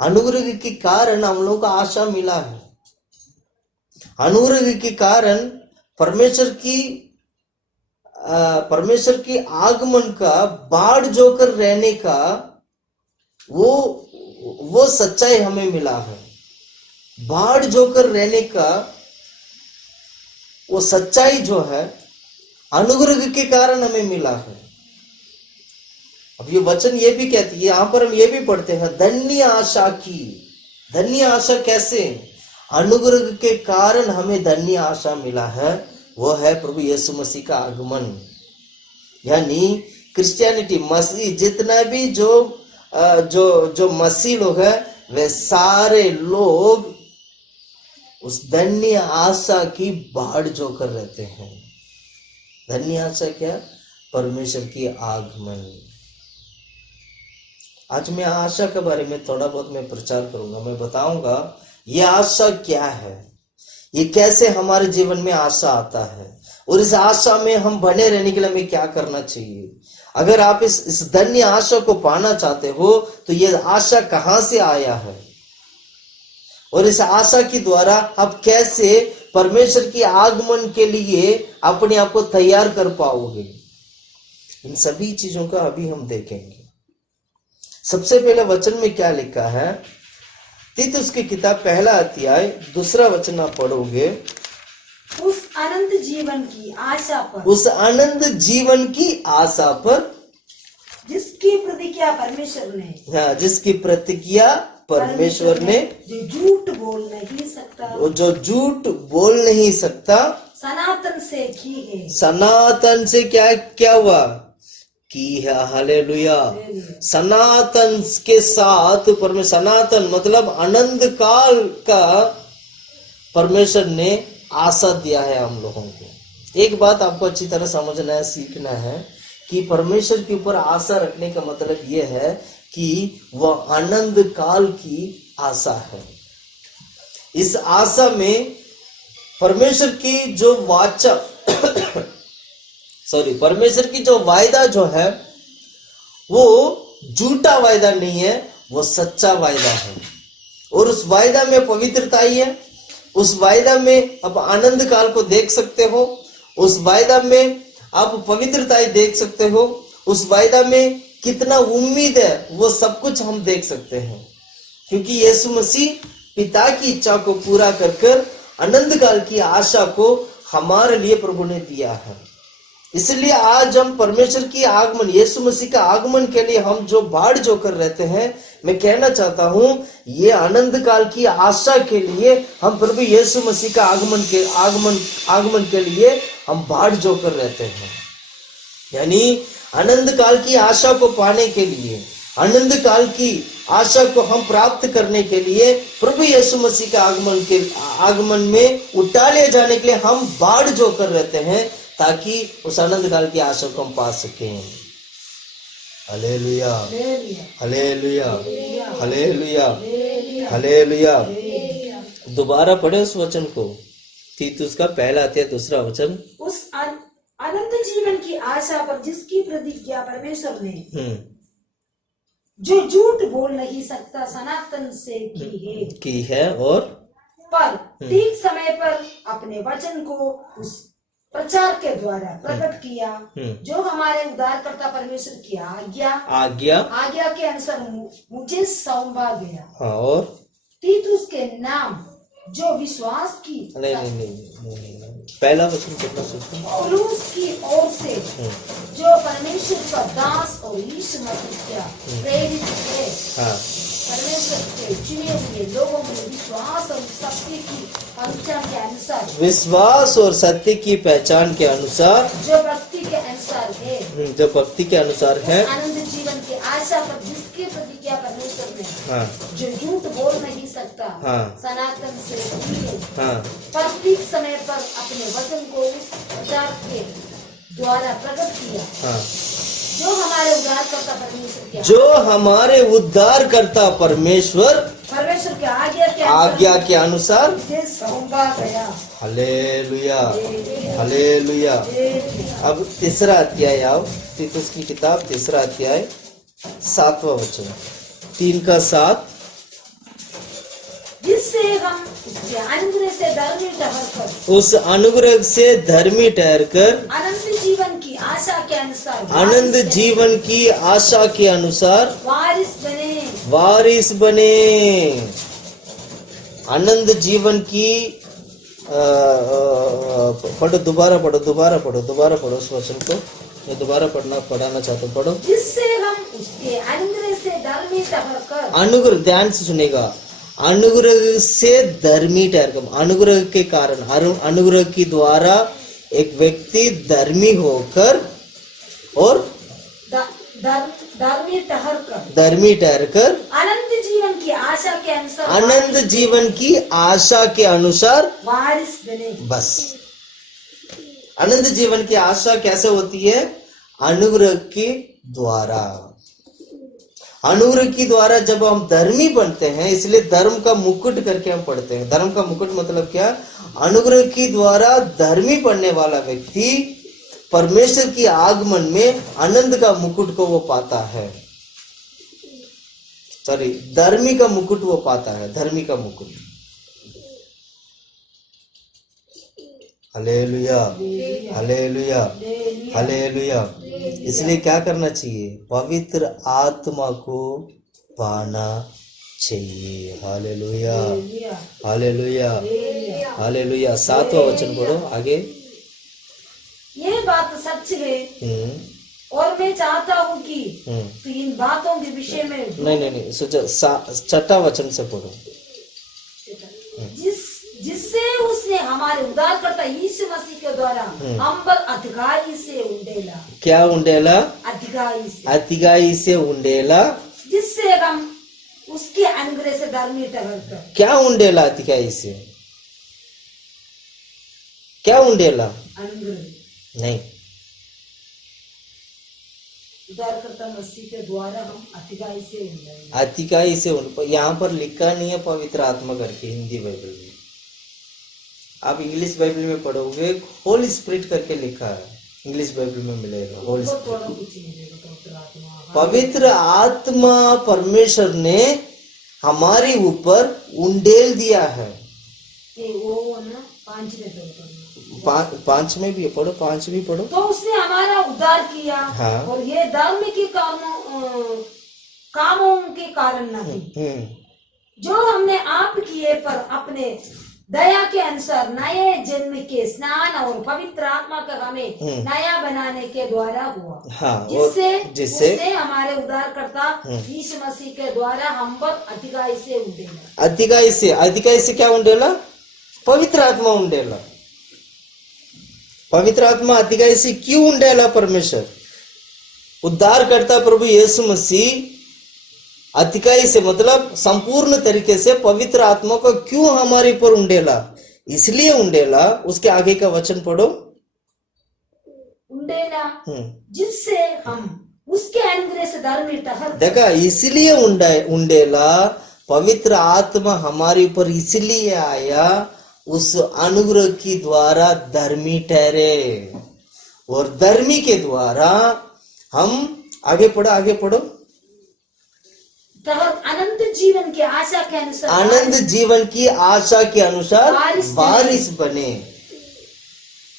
अनुग्रह के कारण हम लोगों को आशा मिला है। अनुग्रह के कारण परमेश्वर की आगमन का बाढ़ जोकर रहने का वो सच्चाई हमें मिला है। बाढ़ जोकर रहने का वो सच्चाई जो है अनुग्रह के कारण हमें मिला है। अब ये वचन ये भी कहती है, यहां पर हम ये भी पढ़ते हैं, धन्य आशा की। धन्य आशा कैसे? अनुग्रह के कारण हमें धन्य आशा मिला है। वो है प्रभु यीशु मसीह का आगमन। यानी क्रिश्चियनिटी, मसीह, जितना भी जो मसीह लोग हैं, वे सारे लोग उस धन्य आशा की बाढ़ जोकर रहते हैं। धन्य आशा क्या? परमेश्वर की आगमन। आज मैं आशा के बारे में थोड़ा बहुत मैं प्रचार करूंगा। मैं बताऊंगा ये आशा क्या है, ये कैसे हमारे जीवन में आशा आता है, और इस आशा में हम बने रहने के लिए हमें क्या करना चाहिए। अगर आप इस धन्य आशा को पाना चाहते हो तो ये आशा कहां से आया है, और इस आशा के द्वारा आप कैसे परमेश्वर की आगमन के लिए अपने आप को तैयार कर पाओगे, इन सभी चीजों का अभी हम देखेंगे। सबसे पहले वचन में क्या लिखा है? तीतुस की किताब 1 अध्याय 2 वचन आप पढ़ोगे। उस अनंत जीवन की आशा पर, उस अनंत जीवन की आशा पर जिसकी प्रतिज्ञा परमेश्वर ने, हाँ, जिसकी प्रतिज्ञा परमेश्वर ने, जो झूठ बोल नहीं सकता, वो जो झूठ बोल नहीं सकता, सनातन से की है। सनातन से क्या हुआ की है। हालेलुया। सनातन के साथ परमेश्वर, सनातन मतलब अनंत काल का परमेश्वर ने आशा दिया है हम लोगों को। एक बात आपको अच्छी तरह समझना है, सीखना है कि परमेश्वर के ऊपर आशा रखने का मतलब यह है कि वह अनंत काल की आशा है। इस आशा में परमेश्वर की जो वाचा परमेश्वर की जो वायदा जो है वो झूठा वायदा नहीं है, वो सच्चा वायदा है। और उस वायदा में पवित्रता ही है। उस वायदा में आप आनंद काल को देख सकते हो, उस वायदा में आप पवित्रता देख सकते हो, उस वायदा में कितना उम्मीद है वो सब कुछ हम देख सकते हैं। क्योंकि यीशु मसीह पिता की इच्छा को पूरा कर कर अनंत काल की आशा को हमारे लिए प्रभु ने दिया है। इसलिए आज हम परमेश्वर की आगमन, यीशु मसीह का आगमन के लिए हम जो बाढ़ जो कर रहते हैं, मैं कहना चाहता हूं ये अनंत काल की आशा के लिए हम प्रभु यीशु मसीह का आगमन के लिए हम बाढ़ जो कर रहते हैं। यानी अनंत काल की आशा को पाने के लिए, अनंत काल की आशा को हम प्राप्त करने के लिए प्रभु यीशु मसीह का आगमन में उठा ले जाने के लिए हम बाढ़ जो कर रहते हैं, ताकि उस अनंत काल की आशा को हम पा सकें। Hallelujah, hallelujah, hallelujah, hallelujah. दोबारा पढ़े उस वचन को, तीतुस का पहला अध्याय दूसरा वचन। उस अनंत जीवन की आशा पर जिसकी प्रतिज्ञा परमेश्वर ने, जो झूठ बोल नहीं सकता, सनातन से की है और पर ठीक समय पर अपने वचन को उस प्रचार के द्वारा प्रकट किया, जो हमारे उद्धारकर्ता परमेश्वर की आज्ञा के अनुसार मुझे सौंपा गया। हाँ, और तीतुस के नाम जो विश्वास की नहीं, पहला वचन कितना सोचते पौलुस की ओर से, जो परमेश्वर का दास और यीशु मसीह का प्रेरित है, परमेश्वर के चुने हुए लोगों में विश्वास और सत्य की पहचान के अनुसार, विश्वास और सत्य की पहचान के अनुसार, जो भक्ति के अनुसार है, जो भक्ति के अनुसार है, आनंद जीवन की आशा पर जिसकी प्रतिज्ञा परमेश्वर ने, जो झूठ बोल नहीं सकता, सनातन से पर ठीक समय पर अपने वचन को उस प्रचार के द्वारा प्रकट किया, जो हमारे उद्धारकर्ता परमेश्वर, जो हमारे उद्धारकर्ता परमेश्वर के आज्ञा के अनुसार सौंपा गया। Hallelujah, hallelujah. अब तीसरा अध्याय आओ, तीतुस की किताब तीसरा अध्याय 7वां वचन, 3 का 7। जिससे हम अनुग्रह से धर्मी ठहरकर, उस अनुग्रह से धर्मी ठहरकर अनंत जीवन की आशा के अनुसार, अनंत जीवन की आशा के अनुसार वारिस बने। अनंत जीवन की पढ़ो, दोबारा पढ़ो उस वचन को। मैं दोबारा पढ़ाना चाहता हूँ, पढ़ो। जिससे हम उसके अनुग्रह से धर्मी ठहरकर, अनुग्रह, ध्यान से सुनेगा, अनुग्रह से धर्मी ठहरकर, अनुग्रह के कारण, अनुग्रह के द्वारा एक व्यक्ति धर्मी होकर और धर्मी ठहरकर अनंत जीवन की आशा के अनुसार, अनंत जीवन की आशा के अनुसार वारिस बने। बस अनंत जीवन की आशा कैसे होती है? अनुग्रह के द्वारा। अनुग्रह के द्वारा जब हम धर्मी बनते हैं, इसलिए धर्म का मुकुट करके हम पढ़ते हैं। धर्म का मुकुट मतलब क्या? अनुग्रह के द्वारा धर्मी बनने वाला व्यक्ति परमेश्वर की आगमन में आनंद का मुकुट को वो पाता है। सॉरी, धर्मी का मुकुट वो पाता है, धर्मी का मुकुट। Hallelujah, hallelujah, hallelujah. इसलिए क्या करना चाहिए? पवित्र आत्मा को पाना चाहिए। Hallelujah, hallelujah, hallelujah. 7वां वचन पढ़ो आगे। ये बात सच है और मैं चाहता हूँ कि तो इन बातों के विषय में नहीं सोचा 6वां वचन से पढ़ो। जिससे उसने हमारे उद्धारकर्ता यीशु मसीह के द्वारा हम पर अधिकारी से उंडेला। क्या उंडेला? अधिकारी से उंडेला, जिससे हम उसके अनुग्रह से धर्मी ठहरते। क्या उंडेला? अधिकारी से क्या उंडेला? अनुग्रह नहीं, उद्धारकर्ता मसीह के द्वारा हम अधिकारी से उंडेला। अधिकारी से यहाँ पर लिखा नहीं है पवित्र आत्मा करके हिंदी बाइबल में। आप इंग्लिश बाइबल में पढ़ोगे होली स्पिरिट करके लिखा है, इंग्लिश बाइबल में मिलेगा होली स्पिरिट। पवित्र आत्मा परमेश्वर ने हमारे ऊपर उंडेल दिया है। वो ना 5 में भी पढ़ो, 5 भी पढ़ो। तो उसने हमारा उद्धार किया। हाँ। और ये धर्म के कामों के कारण नहीं जो हमने आप किए, पर अपने दया के अनुसार नए जन्म के स्नान और पवित्र आत्मा का हमें नया बनाने के द्वारा हुआ। हाँ, जिससे उसने हमारे उद्धारकर्ता यीशु मसीह के द्वारा हम पर अधिकारी से उंडेला। अधिकारी से क्या उंडेला? पवित्र आत्मा उंडेला। पवित्र आत्मा अधिकारी से क्यों उंडेला? परमेश्वर उद्धारकर्ता प्रभु यीशु मसीह अधिकारी से मतलब संपूर्ण तरीके से पवित्र आत्मा को क्यों हमारे ऊपर उंडेला? इसलिए उंडेला। उसके आगे का वचन पढ़ो। उंडेला जिससे हम उसके अनुग्रह से धर्मी ठहरते। देखा, इसलिए उंडेला। पवित्र आत्मा हमारे ऊपर इसलिए आया, उस अनुग्रह की द्वारा धर्मी ठहरे, और धर्मी के द्वारा हम आगे पढ़ो अनंत जीवन की आशा के अनुसार, आनंद जीवन की आशा के अनुसार वारिस बने।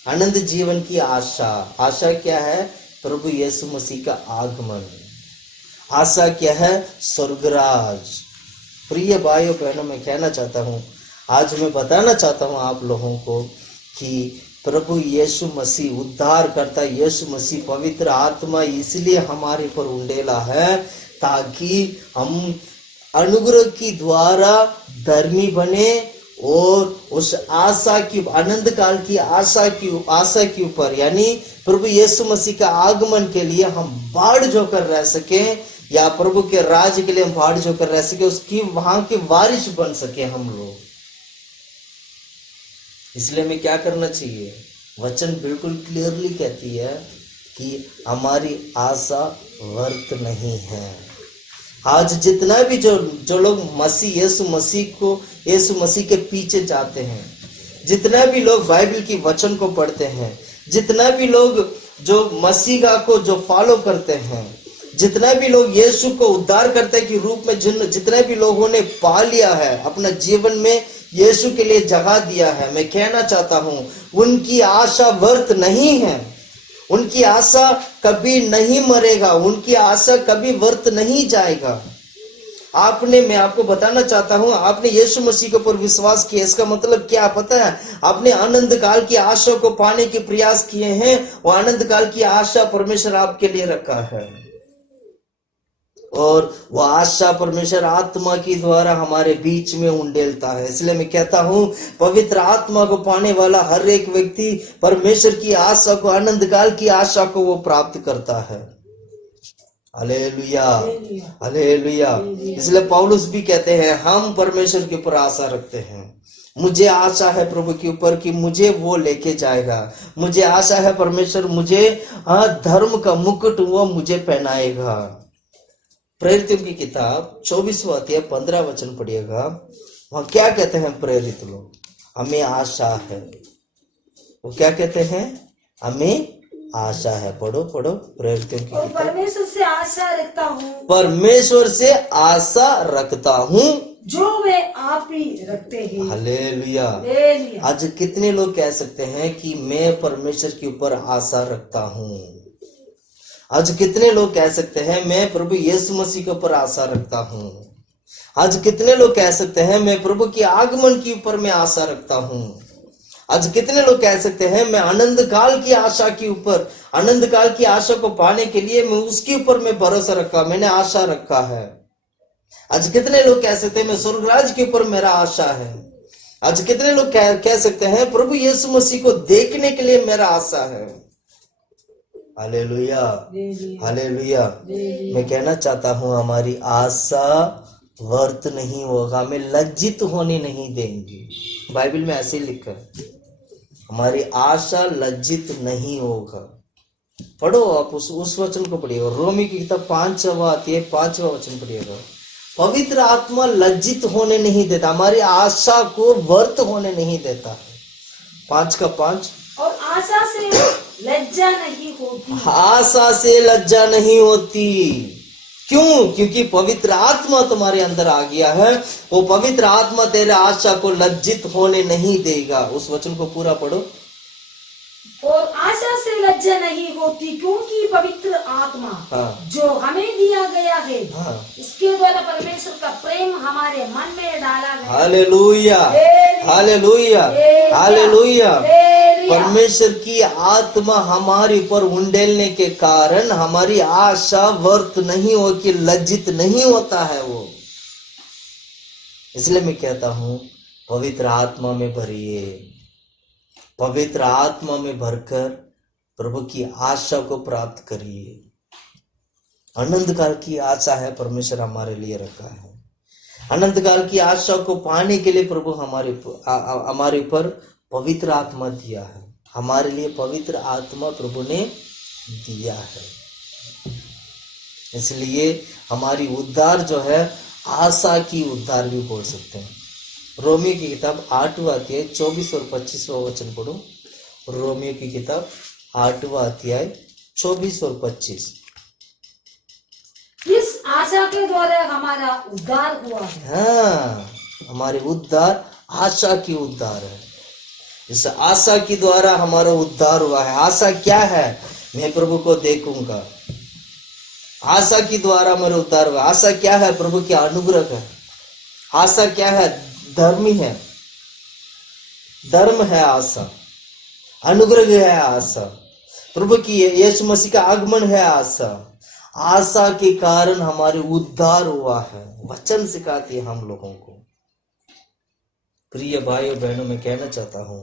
आनंद जीवन की आशा क्या है? प्रभु यीशु मसीह का आगमन। आशा क्या है? स्वर्गराज। प्रिय भाइयों बहनों, मैं कहना चाहता हूँ, आज मैं बताना चाहता हूँ आप लोगों को कि प्रभु यीशु मसीह, उद्धार करता यीशु मसीह, पवित्र आत्मा इसलिए हमारे पर उंडेला है ताकि हम अनुग्रह की द्वारा धर्मी बने, और उस आशा की, आनंद काल की आशा के ऊपर, यानी प्रभु यीशु मसीह का आगमन के लिए हम बाढ़ जोकर रह सके, या प्रभु के राज्य के लिए हम बाढ़ जोकर रह सके, उसकी वहां के वारिस बन सके हम लोग। इसलिए हमें क्या करना चाहिए? वचन बिल्कुल क्लियरली कहती है कि हमारी आशा व्यर्थ नहीं है। आज जितना भी जो लोग यीशु मसीह के पीछे जाते हैं, जितना भी लोग बाइबल की वचन को पढ़ते हैं, जितना भी लोग जो मसीहा को जो फॉलो करते हैं, जितना भी लोग यीशु को उद्धार करते के रूप में जितने भी लोगों ने पा लिया है, अपना जीवन में यीशु के लिए जगह दिया है, मैं कहना चाहता हूं उनकी आशा व्यर्थ नहीं है। उनकी आशा कभी नहीं मरेगा, उनकी आशा कभी व्यर्थ नहीं जाएगा। मैं आपको बताना चाहता हूं, आपने यीशु मसीह के ऊपर विश्वास किया, इसका मतलब क्या पता है? आपने आनंद काल की आशा को पाने के प्रयास किए हैं। वो आनंद काल की आशा परमेश्वर आपके लिए रखा है, और वह आशा परमेश्वर आत्मा की द्वारा हमारे बीच में उंडेलता है। इसलिए मैं कहता हूं, पवित्र आत्मा को पाने वाला हर एक व्यक्ति परमेश्वर की आशा को, आनंद काल की आशा को वो प्राप्त करता है। Hallelujah, hallelujah. इसलिए पौलुस भी कहते हैं, हम परमेश्वर के ऊपर आशा रखते हैं। मुझे आशा है प्रभु के ऊपर कि मुझे वो लेके जाएगा। मुझे आशा है परमेश्वर मुझे धर्म का मुकुट वो मुझे पहनाएगा। प्रेरितों की किताब 24वां अध्याय 15 वचन पढ़िएगा। वहां क्या कहते हैं प्रेरित लोग? हमें आशा है। वो क्या कहते हैं? हमें आशा है। पढ़ो प्रेरितों की किताब। परमेश्वर से आशा रखता हूँ, परमेश्वर से आशा रखता हूँ जो वे आप ही रखते हैं। हालेलुया। आज कितने लोग कह सकते हैं कि मैं परमेश्वर के ऊपर आशा रखता हूँ? आज कितने लोग कह सकते हैं मैं प्रभु यीशु मसीह के ऊपर आशा रखता हूँ? आज कितने लोग कह सकते हैं मैं प्रभु के आगमन के ऊपर मैं आशा रखता हूँ? आज कितने लोग कह सकते हैं मैं आनंद काल की आशा के ऊपर, आनंद काल की आशा को पाने के लिए मैं उसके ऊपर मैं भरोसा रखा, मैंने आशा रखा है। आज कितने लोग कह सकते हैं मैं स्वर्गराज के ऊपर मेरा आशा है। आज कितने लोग कह सकते हैं प्रभु यीशु मसीह को देखने के लिए मेरा आशा है। Hallelujah, hallelujah. मैं कहना चाहता हूं हमारी आशा व्यर्थ नहीं होगा, हमें लज्जित होने नहीं देंगे। बाइबल में ऐसे लिखा है, हमारी आशा लज्जित नहीं होगा। पढ़ो आप उस वचन को पढ़िएगा, रोमी की किताब 5वां अध्याय 5वां वचन पढ़िएगा। पवित्र आत्मा लज्जित होने नहीं देता, हमारी आशा को व्यर्थ होने नहीं देता है। 5:5 और आशा से लज्जा नहीं होती। आशा से लज्जा नहीं होती। क्यों? क्योंकि पवित्र आत्मा तुम्हारे अंदर आ गया है। वो पवित्र आत्मा तेरे आशा को लज्जित होने नहीं देगा। उस वचन को पूरा पढ़ो। और आशा से लज्जा नहीं होती क्योंकि पवित्र आत्मा जो हमें दिया गया है उसके द्वारा परमेश्वर का प्रेम हमारे मन में डाला गया। Hallelujah, hallelujah, hallelujah. परमेश्वर की आत्मा हमारे ऊपर उंडेलने के कारण हमारी आशा व्यर्थ नहीं हो कि लज्जित नहीं होता है वो। इसलिए मैं कहता हूं पवित्र आत्मा में भरिए, पवित्र आत्मा में भरकर प्रभु की आशा को प्राप्त करिए। अनंत काल की आशा है परमेश्वर हमारे लिए रखा है। अनंत काल की आशा को पाने के लिए प्रभु हमारे ऊपर पवित्र आत्मा दिया है। हमारे लिए पवित्र आत्मा प्रभु ने दिया है। इसलिए हमारी उद्धार जो है आशा की उद्धार भी बोल सकते हैं। रोमियो की किताब 8वां अध्याय 24 और 25वां वचन पढ़ो। रोमियो की किताब 8वां अध्याय 24 और 25। इस आशा के द्वारा हमारा उद्धार हुआ है। हाँ, हमारे उद्धार आशा की उद्धार है। इस आशा के द्वारा हमारा उद्धार हुआ है। आशा क्या है? मैं प्रभु को देखूंगा। आशा के द्वारा मेरा उद्धार हुआ। आशा क्या है? प्रभु की अनुग्रह है। आशा क्या है? धर्मी है, धर्म है आशा, अनुग्रह है आशा, प्रभु की यीशु मसीह का आगमन है आशा। आशा के कारण हमारे उद्धार हुआ है। वचन सिखाती है हम लोगों को। प्रिय भाइयों बहनों, मैं कहना चाहता हूं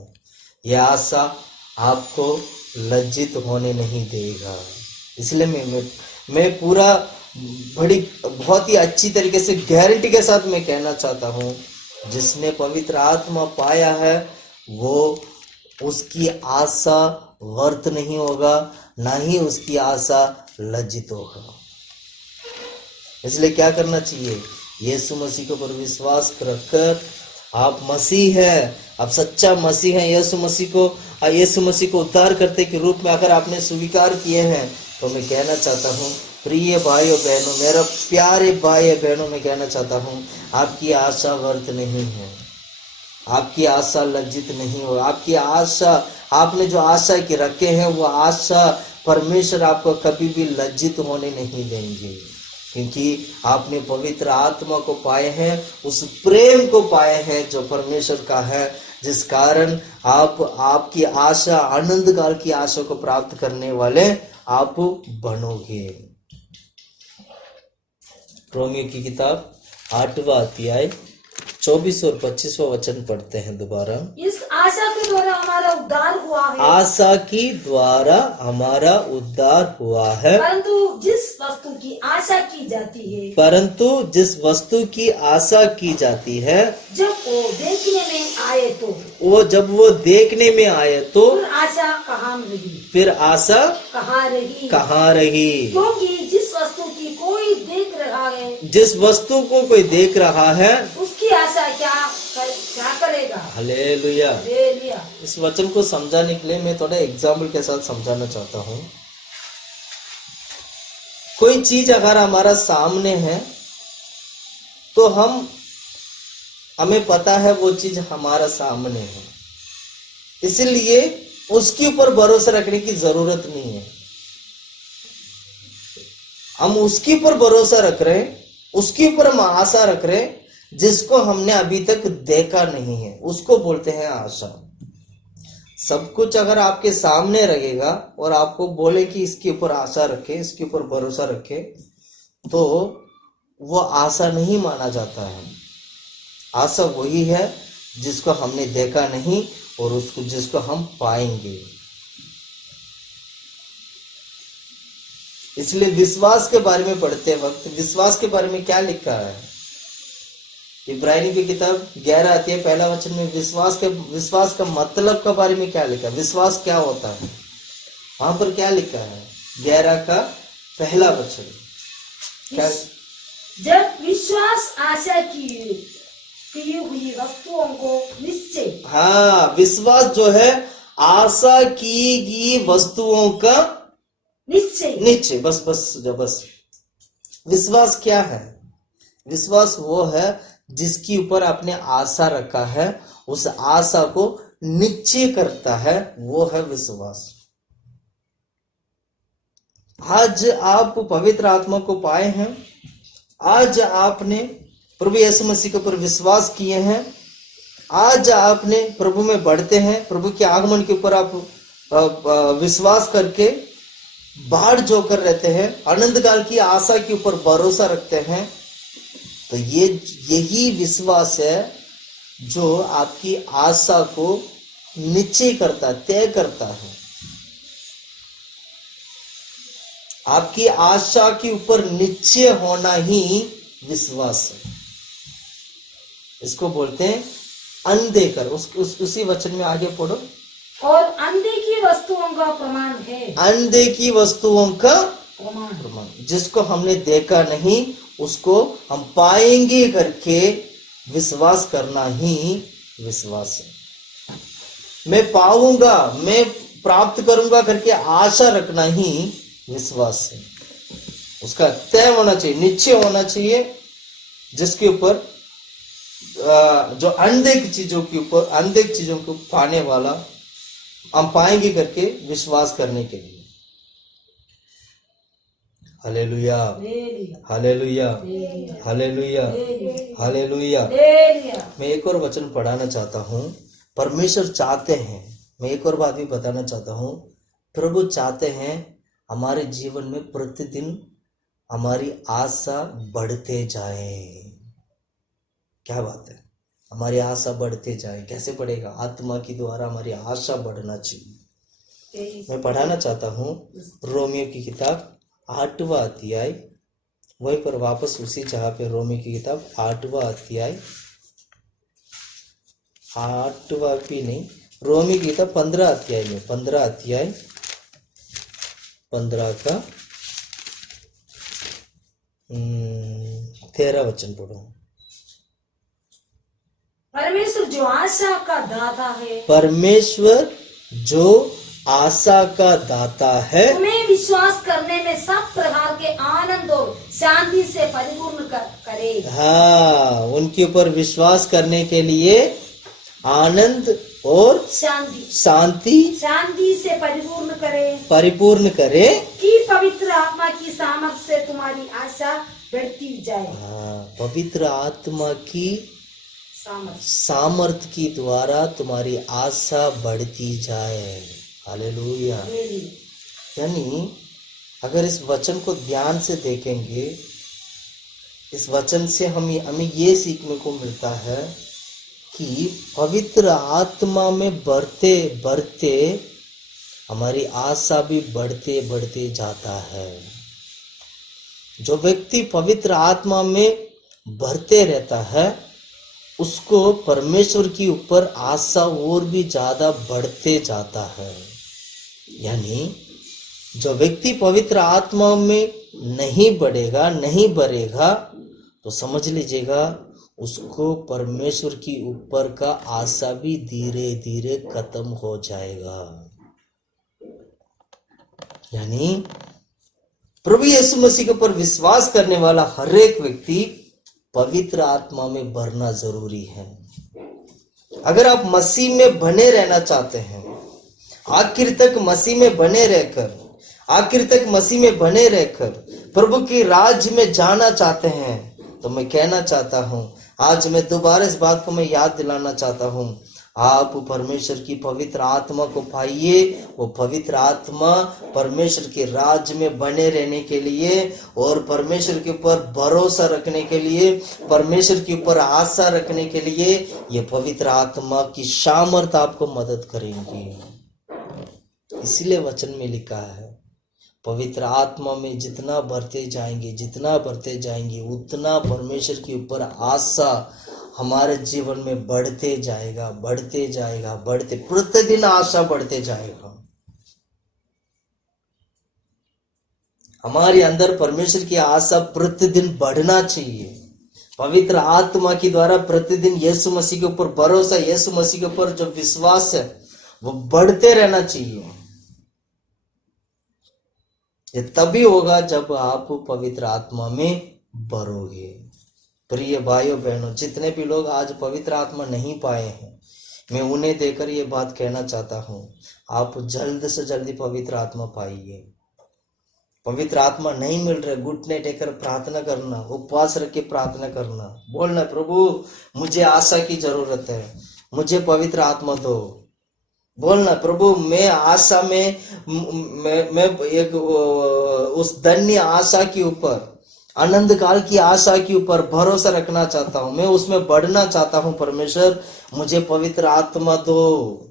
यह आशा आपको लज्जित होने नहीं देगा। इसलिए मैं पूरा बहुत ही अच्छी तरीके से गारंटी के साथ मैं कहना चाहता हूं जिसने पवित्र आत्मा पाया है वो उसकी आशा व्यर्थ नहीं होगा, ना ही उसकी आशा लज्जित होगा। इसलिए क्या करना चाहिए? यीशु मसीह के ऊपर विश्वास रखकर आप मसीह है, आप सच्चा मसीह है, यीशु मसीह को उद्धार करते के रूप में अगर आपने स्वीकार किए हैं तो मैं कहना चाहता हूँ प्रिय भाइयों बहनों, मेरा प्यारे भाई बहनों, मैं कहना चाहता हूँ आपकी आशा व्यर्थ नहीं है, आपकी आशा लज्जित नहीं हो। आपकी आशा, आपने जो आशा के रखे हैं वो आशा परमेश्वर आपको कभी भी लज्जित होने नहीं देंगे, क्योंकि आपने पवित्र आत्मा को पाए हैं, उस प्रेम को पाए हैं जो परमेश्वर का है, जिस कारण आपकी आशा, आनंद काल की आशा को प्राप्त करने वाले आप बनोगे। रोमियो की किताब 8वां अध्याय 24 और 25वां वचन पढ़ते हैं दोबारा। इस आशा के द्वारा हमारा उद्धार हुआ है। आशा की द्वारा हमारा उद्धार हुआ है। परंतु जिस वस्तु की आशा की जाती है, परंतु जिस वस्तु की आशा की जाती है जब वो देखने में आए तो जब वो देखने में आए तो फिर आशा कहाँ रही? फिर आशा कहाँ रही? कहाँ रही? क्योंकि जिस वस्तु की कोई देख रहा है, जिस वस्तु को कोई देख रहा है उसकी आशा क्या करेगा? हालेलुया। हालेलुया। इस वचन को समझाने के लिए मैं थोड़ा एग्जाम्पल के साथ समझाना चाहता हूँ। कोई चीज अगर हमारा सामने है तो हमें पता है वो चीज हमारा सामने है, इसलिए उसके ऊपर भरोसा रखने की जरूरत नहीं है। हम उसके ऊपर भरोसा रख रहे हैं, उसके ऊपर हम आशा रख रहे हैं जिसको हमने अभी तक देखा नहीं है, उसको बोलते हैं आशा। सब कुछ अगर आपके सामने रहेगा और आपको बोले कि इसके ऊपर आशा रखे, इसके ऊपर भरोसा रखे, तो वो आशा नहीं माना जाता है। आशा वही है जिसको हमने देखा नहीं और उसको जिसको हम पाएंगे। इसलिए विश्वास के बारे में पढ़ते वक्त विश्वास के बारे में क्या लिखा है? इब्रानी की किताब 11 अध्याय 1 वचन में विश्वास का मतलब के बारे में क्या लिखा है? विश्वास क्या होता है? वहां पर क्या लिखा है? 11 का 1 वचन क्या? जब विश्वास आशा की हुई वस्तुओं को निश्चय। हाँ, विश्वास जो है आशा की गई वस्तुओं का निश्चय। बस विश्वास क्या है? विश्वास वो है जिसके ऊपर आपने आशा रखा है, उस आशा को निश्चय करता है, वो है विश्वास। आज आप पवित्र आत्मा को पाए हैं, आज आपने प्रभु यीशु मसीह के ऊपर विश्वास किए हैं, आज आपने प्रभु में बढ़ते हैं, प्रभु के आगमन के ऊपर आप विश्वास करके बाढ़ जोकर रहते हैं, आनंद काल की आशा के ऊपर भरोसा रखते हैं, तो यही विश्वास है जो आपकी आशा को निश्चय करता, तय करता है। आपकी आशा के ऊपर निश्चय होना ही विश्वास है। इसको बोलते हैं अनदेखकर। उसी वचन में आगे पढ़ो। और अनदेखी वस्तुओं का प्रमाण है। अनदेखी वस्तुओं का प्रमाण, जिसको हमने देखा नहीं उसको हम पाएंगे करके विश्वास करना ही विश्वास है। मैं पाऊंगा, मैं प्राप्त करूंगा करके आशा रखना ही विश्वास है। उसका तय होना चाहिए, निश्चय होना चाहिए, जिसके ऊपर जो अनदेख चीजों के ऊपर, अनदेख चीजों को पाने वाला हम पाएंगे करके विश्वास करने के लिए। Hallelujah, hallelujah, hallelujah, hallelujah. मैं एक और वचन पढ़ाना चाहता हूँ। परमेश्वर चाहते हैं, मैं एक और बात भी बताना चाहता हूँ, प्रभु चाहते हैं हमारे जीवन में प्रतिदिन हमारी आशा बढ़ते जाए। क्या बात है, हमारी आशा बढ़ते जाए। कैसे बढ़ेगा? आत्मा के द्वारा हमारी आशा बढ़ना चाहिए। मैं पढ़ाना चाहता हूँ रोमियो की किताब 8वां अध्याय, वहीं पर वापस उसी जगह पे रोमियो की किताब 8वां अध्याय, 8वां भी नहीं, रोमियो की किताब 15 अध्याय में, 15 अध्याय 15 का 13 वचन पढ़ो। परमेश्वर जो आशा का दाता है, परमेश्वर जो आशा का दाता है, तुम्हें विश्वास करने में सब प्रकार के आनंद और शांति से परिपूर्ण करे। हाँ, उनके ऊपर विश्वास करने के लिए आनंद और शांति से परिपूर्ण करे कि पवित्र आत्मा की सामर्थ से तुम्हारी आशा बढ़ती जाए। हाँ, पवित्र आत्मा की सामर्थ की द्वारा तुम्हारी आशा बढ़ती जाए। हालेलुया। यानी अगर इस वचन को ध्यान से देखेंगे, इस वचन से हमें ये सीखने को मिलता है कि पवित्र आत्मा में बढ़ते बढ़ते हमारी आशा भी बढ़ते बढ़ते जाता है। जो व्यक्ति पवित्र आत्मा में बढ़ते रहता है उसको परमेश्वर के ऊपर आशा और भी ज्यादा बढ़ते जाता है। यानी जो व्यक्ति पवित्र आत्मा में नहीं बढ़ेगा, नहीं बढ़ेगा, तो समझ लीजिएगा उसको परमेश्वर के ऊपर का आशा भी धीरे धीरे खत्म हो जाएगा। यानी प्रभु यीशु मसीह के ऊपर विश्वास करने वाला हर एक व्यक्ति पवित्र आत्मा में बढ़ना जरूरी है। अगर आप मसीह में बने रहना चाहते हैं, आखिर तक मसीह में बने रहकर, आखिर तक मसीह में बने रहकर प्रभु के राज्य में जाना चाहते हैं, तो मैं कहना चाहता हूं, आज मैं दोबारा इस बात को मैं याद दिलाना चाहता हूं, आप परमेश्वर की पवित्र आत्मा को पाइए। वो पवित्र आत्मा परमेश्वर के राज्य में बने रहने के लिए और परमेश्वर के ऊपर भरोसा रखने के लिए, परमेश्वर के ऊपर आशा रखने के लिए ये पवित्र आत्मा की सामर्थ्य आपको मदद करेंगी। इसीलिए वचन में लिखा है पवित्र आत्मा में जितना बढ़ते जाएंगे उतना परमेश्वर के ऊपर आशा हमारे जीवन में बढ़ते जाएगा, प्रतिदिन आशा बढ़ते जाएगा। हमारे अंदर परमेश्वर की आशा प्रतिदिन बढ़ना चाहिए। पवित्र आत्मा के द्वारा प्रतिदिन यीशु मसीह के ऊपर भरोसा, यीशु मसीह के ऊपर जो विश्वास है वो बढ़ते रहना चाहिए। ये तभी होगा जब आप पवित्र आत्मा में बढ़ोगे। प्रिय भाइयों बहनों, जितने भी लोग आज पवित्र आत्मा नहीं पाए हैं, मैं उन्हें देकर ये बात कहना चाहता हूं, आप जल्द से जल्दी पवित्र आत्मा पाइए। पवित्र आत्मा नहीं मिल रहा, घुटने टेकर प्रार्थना करना, उपवास रख के प्रार्थना करना, बोलना प्रभु मुझे आशा की जरूरत है, मुझे पवित्र आत्मा दो। बोलना प्रभु मैं आशा में मैं एक उस धन्य आशा के ऊपर, आनंद काल की आशा के ऊपर भरोसा रखना चाहता हूं, मैं उसमें बढ़ना चाहता हूं। परमेश्वर मुझे पवित्र आत्मा दो।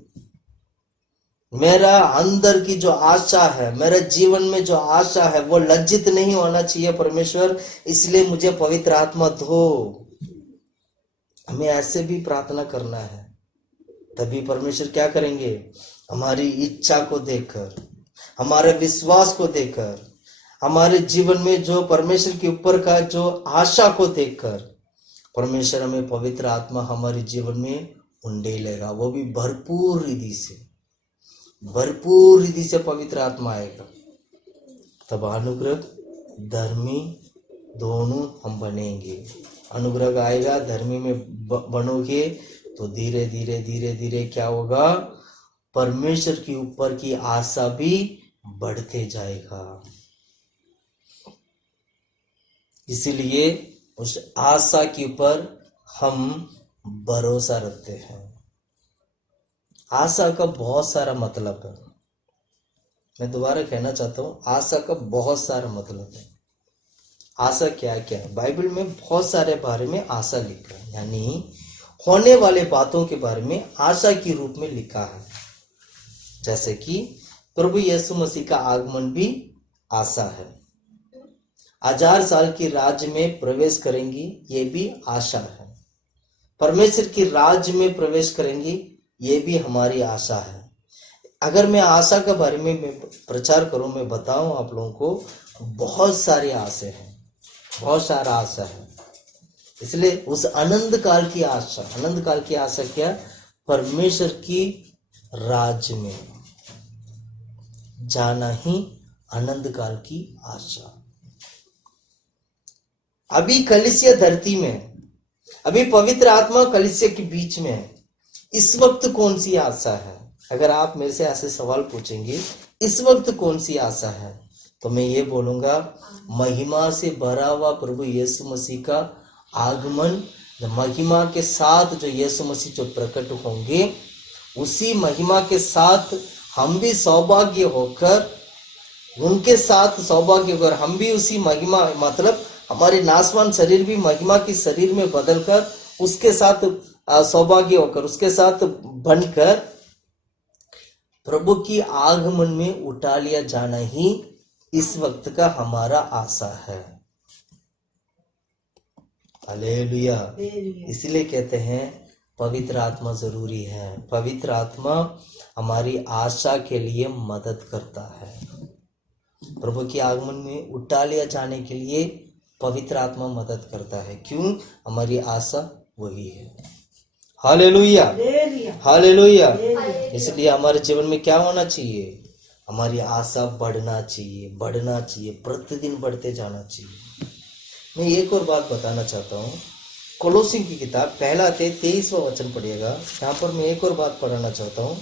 मेरा अंदर की जो आशा है, मेरे जीवन में जो आशा है वो लज्जित नहीं होना चाहिए परमेश्वर, इसलिए मुझे पवित्र आत्मा दो। हमें ऐसे भी प्रार्थना करना है, तभी परमेश्वर क्या करेंगे, हमारी इच्छा को देखकर, हमारे विश्वास को देखकर, हमारे जीवन में जो परमेश्वर के ऊपर का जो आशा को देखकर परमेश्वर हमें पवित्र आत्मा हमारे जीवन में उंडेलेगा। वो भी भरपूर रिधि से पवित्र आत्मा आएगा। तब अनुग्रह धर्मी दोनों हम बनेंगे। अनुग्रह आएगा, धर्मी में बनोगे तो धीरे धीरे क्या होगा, परमेश्वर के ऊपर की आशा भी बढ़ते जाएगा। इसीलिए उस आशा के ऊपर हम भरोसा रखते हैं। आशा का बहुत सारा मतलब है, मैं दोबारा कहना चाहता हूं, आशा का बहुत सारा मतलब है। आशा क्या है? बाइबल में बहुत सारे बारे में आशा लिखा है, यानी होने वाले बातों के बारे में आशा के रूप में लिखा है। जैसे कि प्रभु यीशु मसीह का आगमन भी आशा है। 1000 साल की राज्य में प्रवेश करेंगी, ये भी आशा है। परमेश्वर की राज्य में प्रवेश करेंगी, ये भी हमारी आशा है। अगर मैं आशा के बारे में मैं प्रचार करूं, मैं बताऊं आप लोगों को, बहुत सारी आशा है, बहुत सारा आशा है। इसलिए उस आनंद काल की आशा क्या? परमेश्वर की राज्य में जाना ही आनंद काल की आशा। अभी कलीसिया धरती में, अभी पवित्र आत्मा कलीसिया के बीच में है। इस वक्त कौन सी आशा है? अगर आप मेरे से ऐसे सवाल पूछेंगे, इस वक्त कौन सी आशा है, तो मैं ये बोलूंगा, महिमा से भरा हुआ प्रभु यीशु मसीह का आगमन, महिमा के साथ जो यीशु मसीह जो प्रकट होंगे, उसी महिमा के साथ हम भी सौभाग्य होकर, उनके साथ सौभाग्य होकर हम भी उसी महिमा, मतलब हमारे नासवान शरीर भी महिमा की शरीर में बदलकर उसके साथ सौभाग्य होकर, उसके साथ बनकर प्रभु की आगमन में उठा लिया जाना ही इस वक्त का हमारा आशा है। हालेलुया। इसलिए कहते हैं पवित्र आत्मा जरूरी है। पवित्र आत्मा हमारी आशा के लिए मदद करता है। प्रभु के आगमन में उठा लिया जाने के लिए पवित्र आत्मा मदद करता है। क्यों? हमारी आशा वही है। Hallelujah, hallelujah. इसलिए हमारे जीवन में क्या होना चाहिए? हमारी आशा बढ़ना चाहिए, प्रतिदिन बढ़ते जाना चाहिए। मैं एक और बात बताना चाहता हूँ। कोलोसी की किताब 1:23 वचन पढ़िएगा। यहाँ पर मैं एक और बात पढ़ना चाहता हूँ,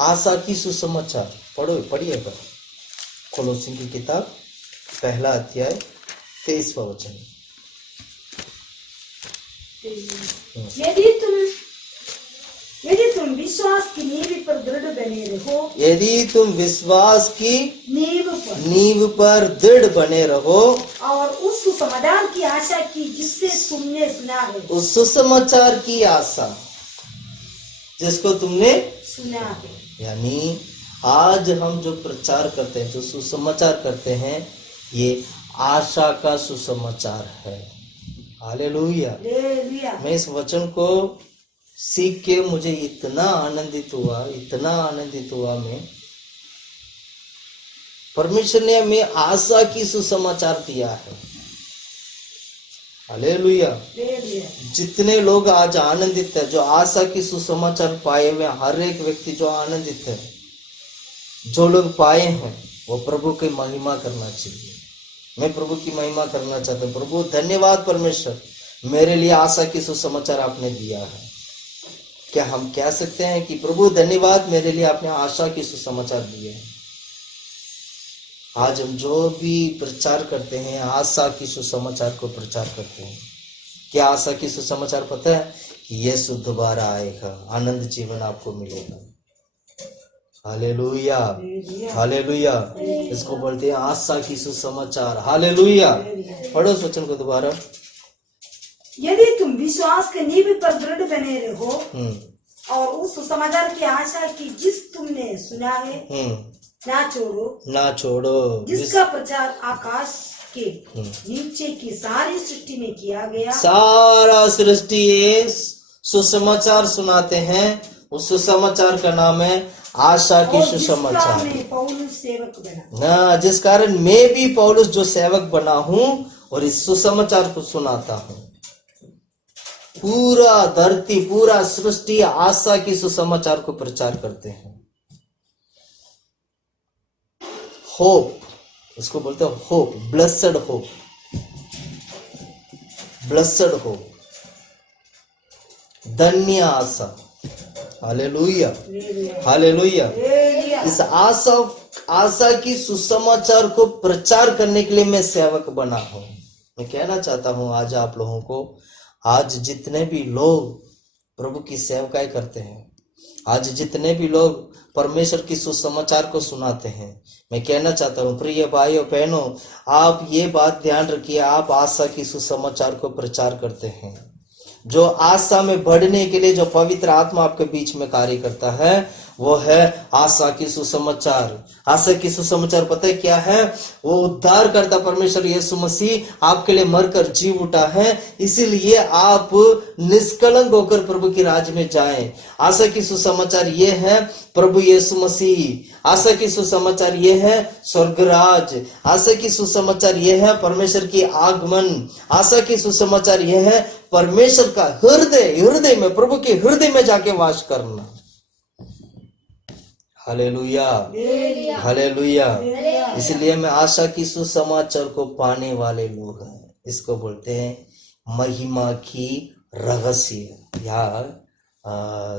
आशा की सुसमाचार। पढ़िएगा कोलोसी की किताब 1:23 वचन। यदि विश्वास की नींव पर दृढ़ बने रहो, यदि तुम विश्वास की नींव पर नींव पर दृढ़ बने रहो, और उस सुसमाचार की आशा की जिससे तुमने सुना है, उस सुसमाचार की आशा जिसको तुमने, सुना है। यानी आज हम जो प्रचार करते हैं, जो सुसमाचार करते हैं, ये आशा का सुसमाचार है। हालेलुया। हालेलुया। मैं इस वचन को सीख के मुझे इतना आनंदित हुआ मैं, परमेश्वर ने हमें आशा की सुसमाचार दिया है। हालेलुया। हालेलुया। जितने लोग आज आनंदित है, जो आशा की सुसमाचार पाए हुए, हर एक व्यक्ति जो आनंदित है, जो लोग पाए हैं, वो प्रभु की महिमा करना चाहिए। मैं प्रभु की महिमा करना चाहता हूँ। प्रभु धन्यवाद परमेश्वर, मेरे लिए आशा की सुसमाचार आपने दिया है। क्या हम कह सकते हैं कि प्रभु धन्यवाद, मेरे लिए आपने आशा की सुसमाचार दिए हैं। आज हम जो भी प्रचार करते हैं, आशा की सुसमाचार को प्रचार करते हैं। क्या आशा की सुसमाचार पता है? कि यीशु दोबारा आएगा, आनंद जीवन आपको मिलेगा। Hallelujah, hallelujah. इसको बोलते हैं आशा की सुसमाचार। हालेलुया। पढ़ो इस वचन को दोबारा। यदि तुम विश्वास के नींव पर दृढ़ बने रहो और उस सुसमाचार की आशा की जिस तुमने सुना है, ना छोड़ो, जिसका प्रचार आकाश के नीचे की सारी सृष्टि में किया गया। सारा सृष्टि सुसमाचार सुनाते हैं। उस सुसमाचार का नाम है आशा की सुसमाचार। पौलुस सेवक बना, ना जिस कारण मैं भी पौलुस जो सेवक बना हूं और इस सुसमाचार को सुनाता हूं। पूरा धरती, पूरा सृष्टि आशा की सुसमाचार को प्रचार करते हैं। होप, इसको बोलते हैं hope, blessed hope, blessed hope, धन्य आशा। Hallelujah, hallelujah. इस आशा की सुसमाचार को प्रचार करने के लिए मैं सेवक बना हूं। मैं कहना चाहता हूं आज आप लोगों को, आज जितने भी लोग प्रभु की सेवकाई करते हैं, आज जितने भी लोग परमेश्वर की सुसमाचार को सुनाते हैं, मैं कहना चाहता हूं प्रिय भाइयों बहनों, आप ये बात ध्यान रखिए, आप आशा की सुसमाचार को प्रचार करते हैं। जो आशा में बढ़ने के लिए जो पवित्र आत्मा आपके बीच में कार्य करता है, वो है आशा की सुसमाचार। आशा की सुसमाचार पता है क्या है? वो उद्धार करता परमेश्वर यीशु मसीह आपके लिए मरकर जी उठा है, इसीलिए आप निष्कलंक होकर प्रभु के राज्य में जाएं। आशा की सुसमाचार ये है प्रभु यीशु मसीह। आशा की सुसमाचार ये है स्वर्गराज। आशा की सुसमाचार ये है परमेश्वर की आगमन। आशा की सुसमाचार ये है परमेश्वर का हृदय में, प्रभु के हृदय में जाके वास करना। Hallelujah, hallelujah. इसलिए मैं आशा की सुसमाचार को पाने वाले लोग हैं, इसको बोलते हैं महिमा की रहस्य या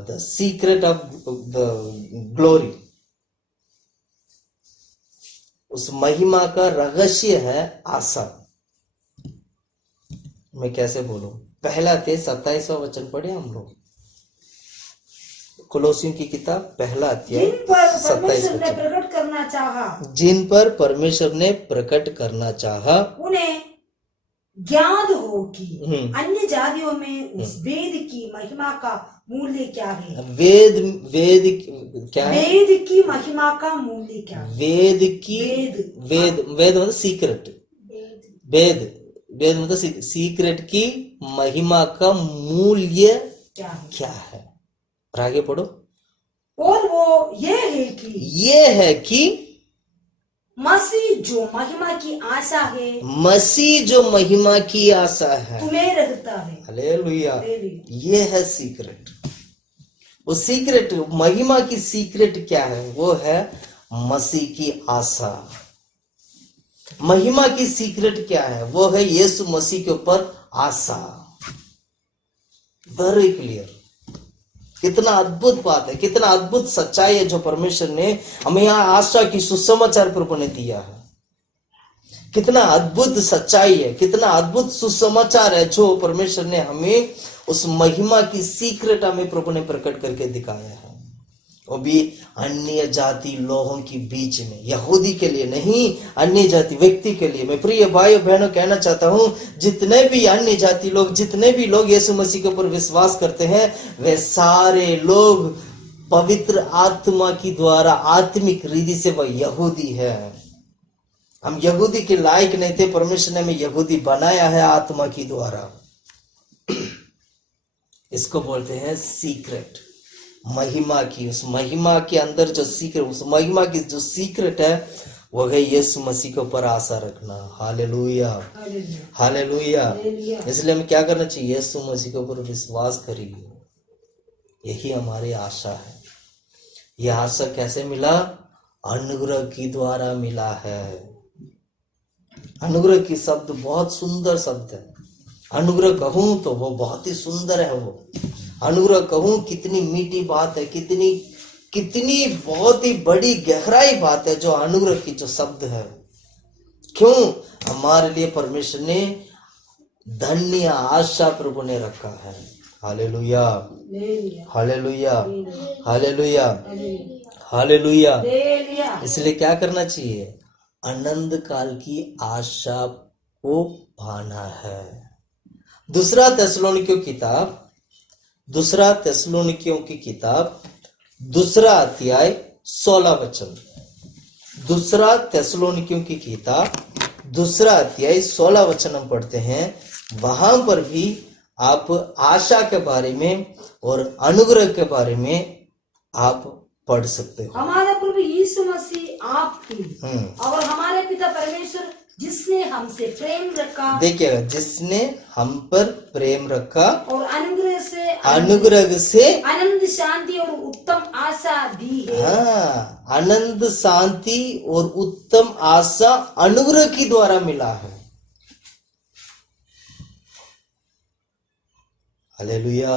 the secret of the glory. उस महिमा का रहस्य है आशा। मैं कैसे बोलूं? पहला थे 27वां वचन पढ़े हम लोग, कोलोसियों की किताब पहला अध्याय 27 वचन। प्रकट करना चाहा, जिन पर परमेश्वर ने प्रकट करना चाहा, उन्हें ज्ञान हो कि अन्य जातियों में उस वेद की महिमा का मूल्य क्या है। वेद क्या है? वेद की महिमा का मूल्य क्या है? वेद मतलब सीक्रेट। वेद मतलब सीक्रेट की महिमा का मूल्य क्या है? और आगे पढ़ो। और वो ये है कि मसीह जो महिमा की आशा है, मसीह जो महिमा की आशा है तुम्हें रखता है। हालेलुया। ये है सीक्रेट। वो सीक्रेट, महिमा की सीक्रेट क्या है? वो है मसीह की आशा। महिमा की सीक्रेट क्या है? वो है यीशु मसीह के ऊपर आशा। Very clear. कितना अद्भुत बात है, कितना अद्भुत सच्चाई है जो परमेश्वर ने हमें यहाँ आशा की सुसमाचार प्रभु ने दिया है। कितना अद्भुत सच्चाई है, कितना अद्भुत सुसमाचार है जो परमेश्वर ने हमें उस महिमा की सीक्रेट हमें प्रभु ने प्रकट करके दिखाया है। वो भी अन्य जाति लोगों के बीच में, यहूदी के लिए नहीं, अन्य जाति व्यक्ति के लिए। मैं प्रिय भाई बहनों कहना चाहता हूं, जितने भी अन्य जाति लोग, जितने भी लोग यीशु मसीह के ऊपर विश्वास करते हैं, वे सारे लोग पवित्र आत्मा की द्वारा आत्मिक रीति से वह यहूदी है। हम यहूदी के लायक नहीं थे, परमेश्वर ने हमें यहूदी बनाया है आत्मा की द्वारा। इसको बोलते हैं सीक्रेट, महिमा की। उस महिमा के अंदर जो सीक्रेट, उस महिमा की जो सीक्रेट है वो है यीशु मसीह के ऊपर आशा रखना। Hallelujah, hallelujah. इसलिए हमें क्या करना चाहिए? यीशु मसीह के ऊपर विश्वास करिए, यही हमारी आशा है। यह आशा कैसे मिला? अनुग्रह की द्वारा मिला है। अनुग्रह की शब्द बहुत सुंदर शब्द है। अनुग्रह कहूं तो वो बहुत ही सुंदर है। वो अनुग्रह कहूं कितनी मीठी बात है, कितनी बहुत ही बड़ी गहराई बात है जो अनुग्रह की जो शब्द है। क्यों? हमारे लिए परमेश्वर ने धन्य आशा प्रभु ने रखा है। Hallelujah, hallelujah, hallelujah, hallelujah. इसलिए क्या करना चाहिए? अनंत काल की आशा को पाना है। दूसरा तेसलोनिकियों की किताब दूसरा अध्याय 16 वचन। दूसरा तेसलोनिकियों की किताब दूसरा अध्याय 16 वचन हम पढ़ते हैं। वहां पर भी आप आशा के बारे में और अनुग्रह के बारे में आप पढ़ सकते हो। हमारा प्रभु यीशु मसीह आपकी और हमारे पिता परमेश्वर जिसने हमसे प्रेम रखा, देखिएगा, जिसने हम पर प्रेम रखा और अनुग्रह से अनंत शांति और उत्तम आशा दी है। हाँ, अनंत शांति और उत्तम आशा अनुग्रह की द्वारा मिला है। Hallelujah,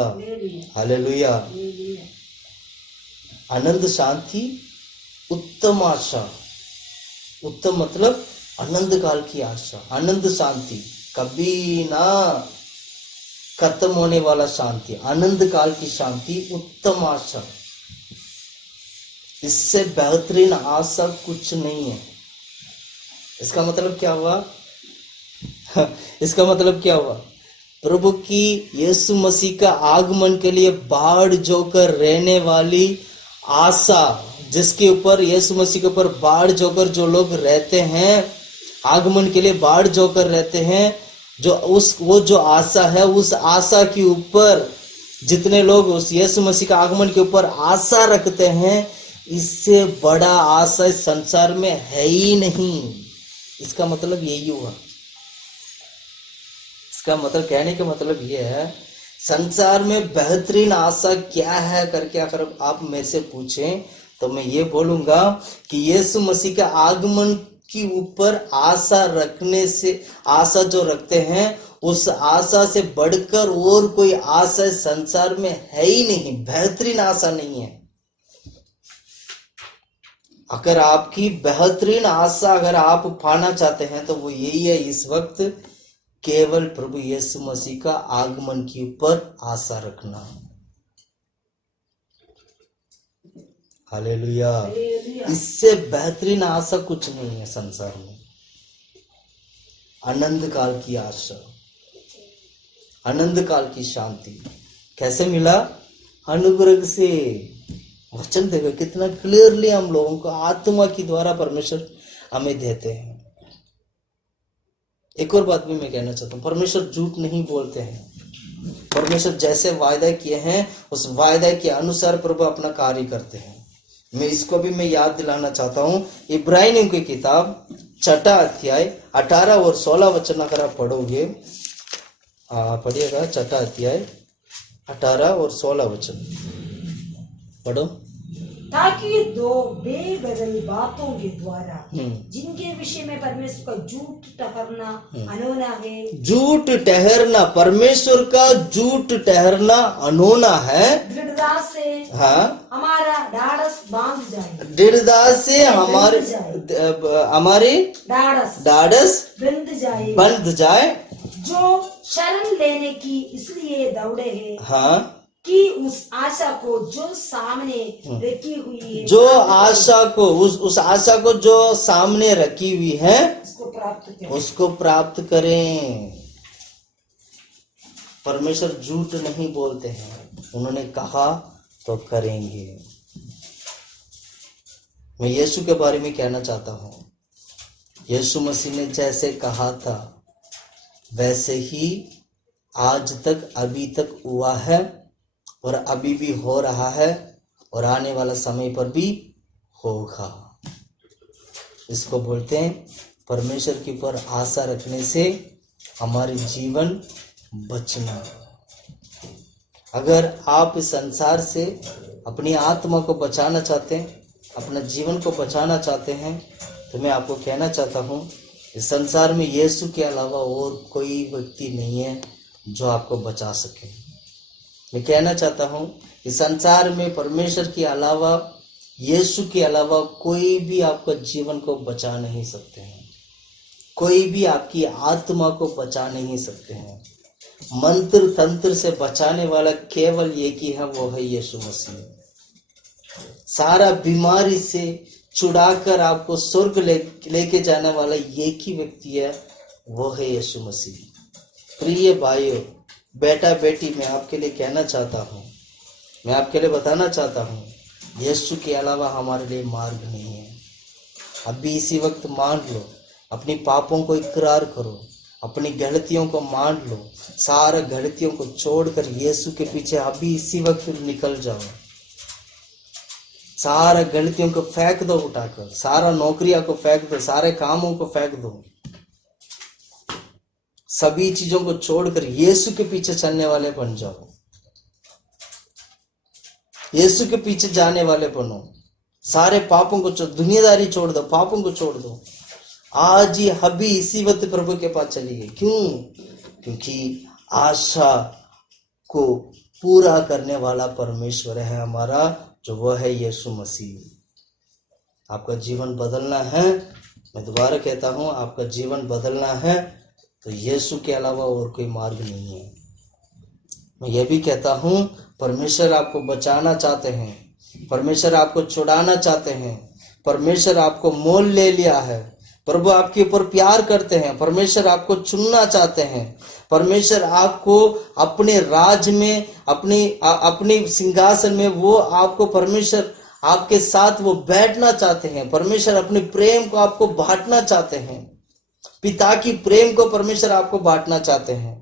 hallelujah. अनंत शांति, उत्तम आशा। उत्तम मतलब अनंत काल की आशा, अनंत शांति, कभी ना खत्म होने वाला शांति, अनंत काल की शांति, उत्तम आशा। इससे बेहतरीन आशा कुछ नहीं है। इसका मतलब क्या हुआ? इसका मतलब क्या हुआ? प्रभु की यीशु मसीह का आगमन के लिए बाढ़ जोकर रहने वाली आशा, जिसके ऊपर यीशु मसीह के ऊपर बाढ़ जोकर जो लोग रहते हैं, आगमन के लिए बाढ़ जोकर रहते हैं, वो जो आशा है, उस आशा के ऊपर जितने लोग उस यीशु मसीह का आगमन के ऊपर आशा रखते हैं, इससे बड़ा आशा इस संसार में है ही नहीं। इसका मतलब यही हुआ। इसका मतलब, कहने का मतलब ये है, संसार में बेहतरीन आशा क्या है करके अगर आप मेरे से पूछें तो मैं ये बोलूंगा कि यीशु मसीह का आगमन के ऊपर आशा रखने से, आशा जो रखते हैं, उस आशा से बढ़कर और कोई आशा संसार में है ही नहीं। बेहतरीन आशा नहीं है। अगर आपकी बेहतरीन आशा अगर आप पाना चाहते हैं तो वो यही है, इस वक्त केवल प्रभु यीशु मसीह का आगमन के ऊपर आशा रखना। हालेलुया। इससे बेहतरीन आशा कुछ नहीं है संसार में। अनंत काल की आशा, अनंत काल की शांति कैसे मिला? अनुग्रह से। वचन देखो कितना क्लियरली हम लोगों को आत्मा की द्वारा परमेश्वर हमें देते हैं। एक और बात भी मैं कहना चाहता हूँ, परमेश्वर झूठ नहीं बोलते हैं। परमेश्वर जैसे वायदा किए हैं उस वायदा के अनुसार प्रभु अपना कार्य करते हैं। इसको भी मैं याद दिलाना चाहता हूँ। इब्रानियों की किताब 6 अध्याय 18 और 16 वचन अगर आप पढ़ोगे, पढ़िएगा 6 अध्याय 18 और 16 वचन पढ़ो। ताकि दो बेबदल बातों के द्वारा जिनके विषय में परमेश्वर का झूठ ठहरना अनहोना है, झूठ ठहरना, परमेश्वर का झूठ ठहरना अनहोना है, दृढ़ता से हमारा ढाढ़स बांध जाए, दृढ़ता से हमारे ढाढ़स बंध जाए, जो शरण लेने की इसलिए दौड़े हैं, कि उस आशा को जो सामने रखी हुई है जो आशा को उस आशा को जो सामने रखी हुई है उसको प्राप्त करें। परमेश्वर झूठ नहीं बोलते हैं, उन्होंने कहा तो करेंगे। मैं यीशु के बारे में कहना चाहता हूं, यीशु मसीह ने जैसे कहा था वैसे ही आज तक अभी तक हुआ है और अभी भी हो रहा है और आने वाला समय पर भी होगा। इसको बोलते हैं परमेश्वर के ऊपर आशा रखने से हमारे जीवन बचना। अगर आप इस संसार से अपनी आत्मा को बचाना चाहते हैं, अपना जीवन को बचाना चाहते हैं, तो मैं आपको कहना चाहता हूँ इस संसार में यीशु के अलावा और कोई व्यक्ति नहीं है जो आपको बचा सके। मैं कहना चाहता हूँ इस संसार में परमेश्वर के अलावा, यीशु के अलावा कोई भी आपका जीवन को बचा नहीं सकते हैं, कोई भी आपकी आत्मा को बचा नहीं सकते हैं। मंत्र तंत्र से बचाने वाला केवल एक ही है, वो है यीशु मसीह। सारा बीमारी से छुड़ाकर आपको स्वर्ग लेके जाने वाला एक ही व्यक्ति है, वो है यीशु मसीह। प्रिय भाइयों, बेटा बेटी, मैं आपके लिए कहना चाहता हूँ, मैं आपके लिए बताना चाहता हूँ, यीशु के अलावा हमारे लिए मार्ग नहीं है। अभी इसी वक्त मान लो, अपनी पापों को इकरार करो, अपनी गलतियों को मान लो, सारा गलतियों को छोड़कर यीशु के पीछे अभी इसी वक्त निकल जाओ। सारा गलतियों को फेंक दो उठाकर, सारा नौकरियां को फेंक दो, सारे कामों को फेंक दो, सभी चीजों को छोड़कर यीशु के पीछे चलने वाले बन जाओ, यीशु के पीछे जाने वाले बनो। सारे पापों को दुनियादारी छोड़ दो, पापों को छोड़ दो। आज ही अभी इसी वक्त प्रभु के पास चलिए। क्यों? क्योंकि आशा को पूरा करने वाला परमेश्वर है हमारा, जो वह है यीशु मसीह। आपका जीवन बदलना है, मैं दोबारा कहता हूं, आपका जीवन बदलना है तो यीशु के अलावा और कोई मार्ग नहीं है। मैं ये भी कहता हूं, परमेश्वर आपको बचाना चाहते हैं, परमेश्वर आपको छुड़ाना चाहते हैं, परमेश्वर आपको मोल ले लिया है, प्रभु आपके ऊपर प्यार करते हैं, परमेश्वर आपको चुनना चाहते हैं, परमेश्वर आपको अपने राज में, अपने सिंहासन में वो आपको, परमेश्वर आपके साथ वो बैठना चाहते हैं। परमेश्वर अपने प्रेम को आपको बांटना चाहते हैं, पिता की प्रेम को परमेश्वर आपको बांटना चाहते हैं।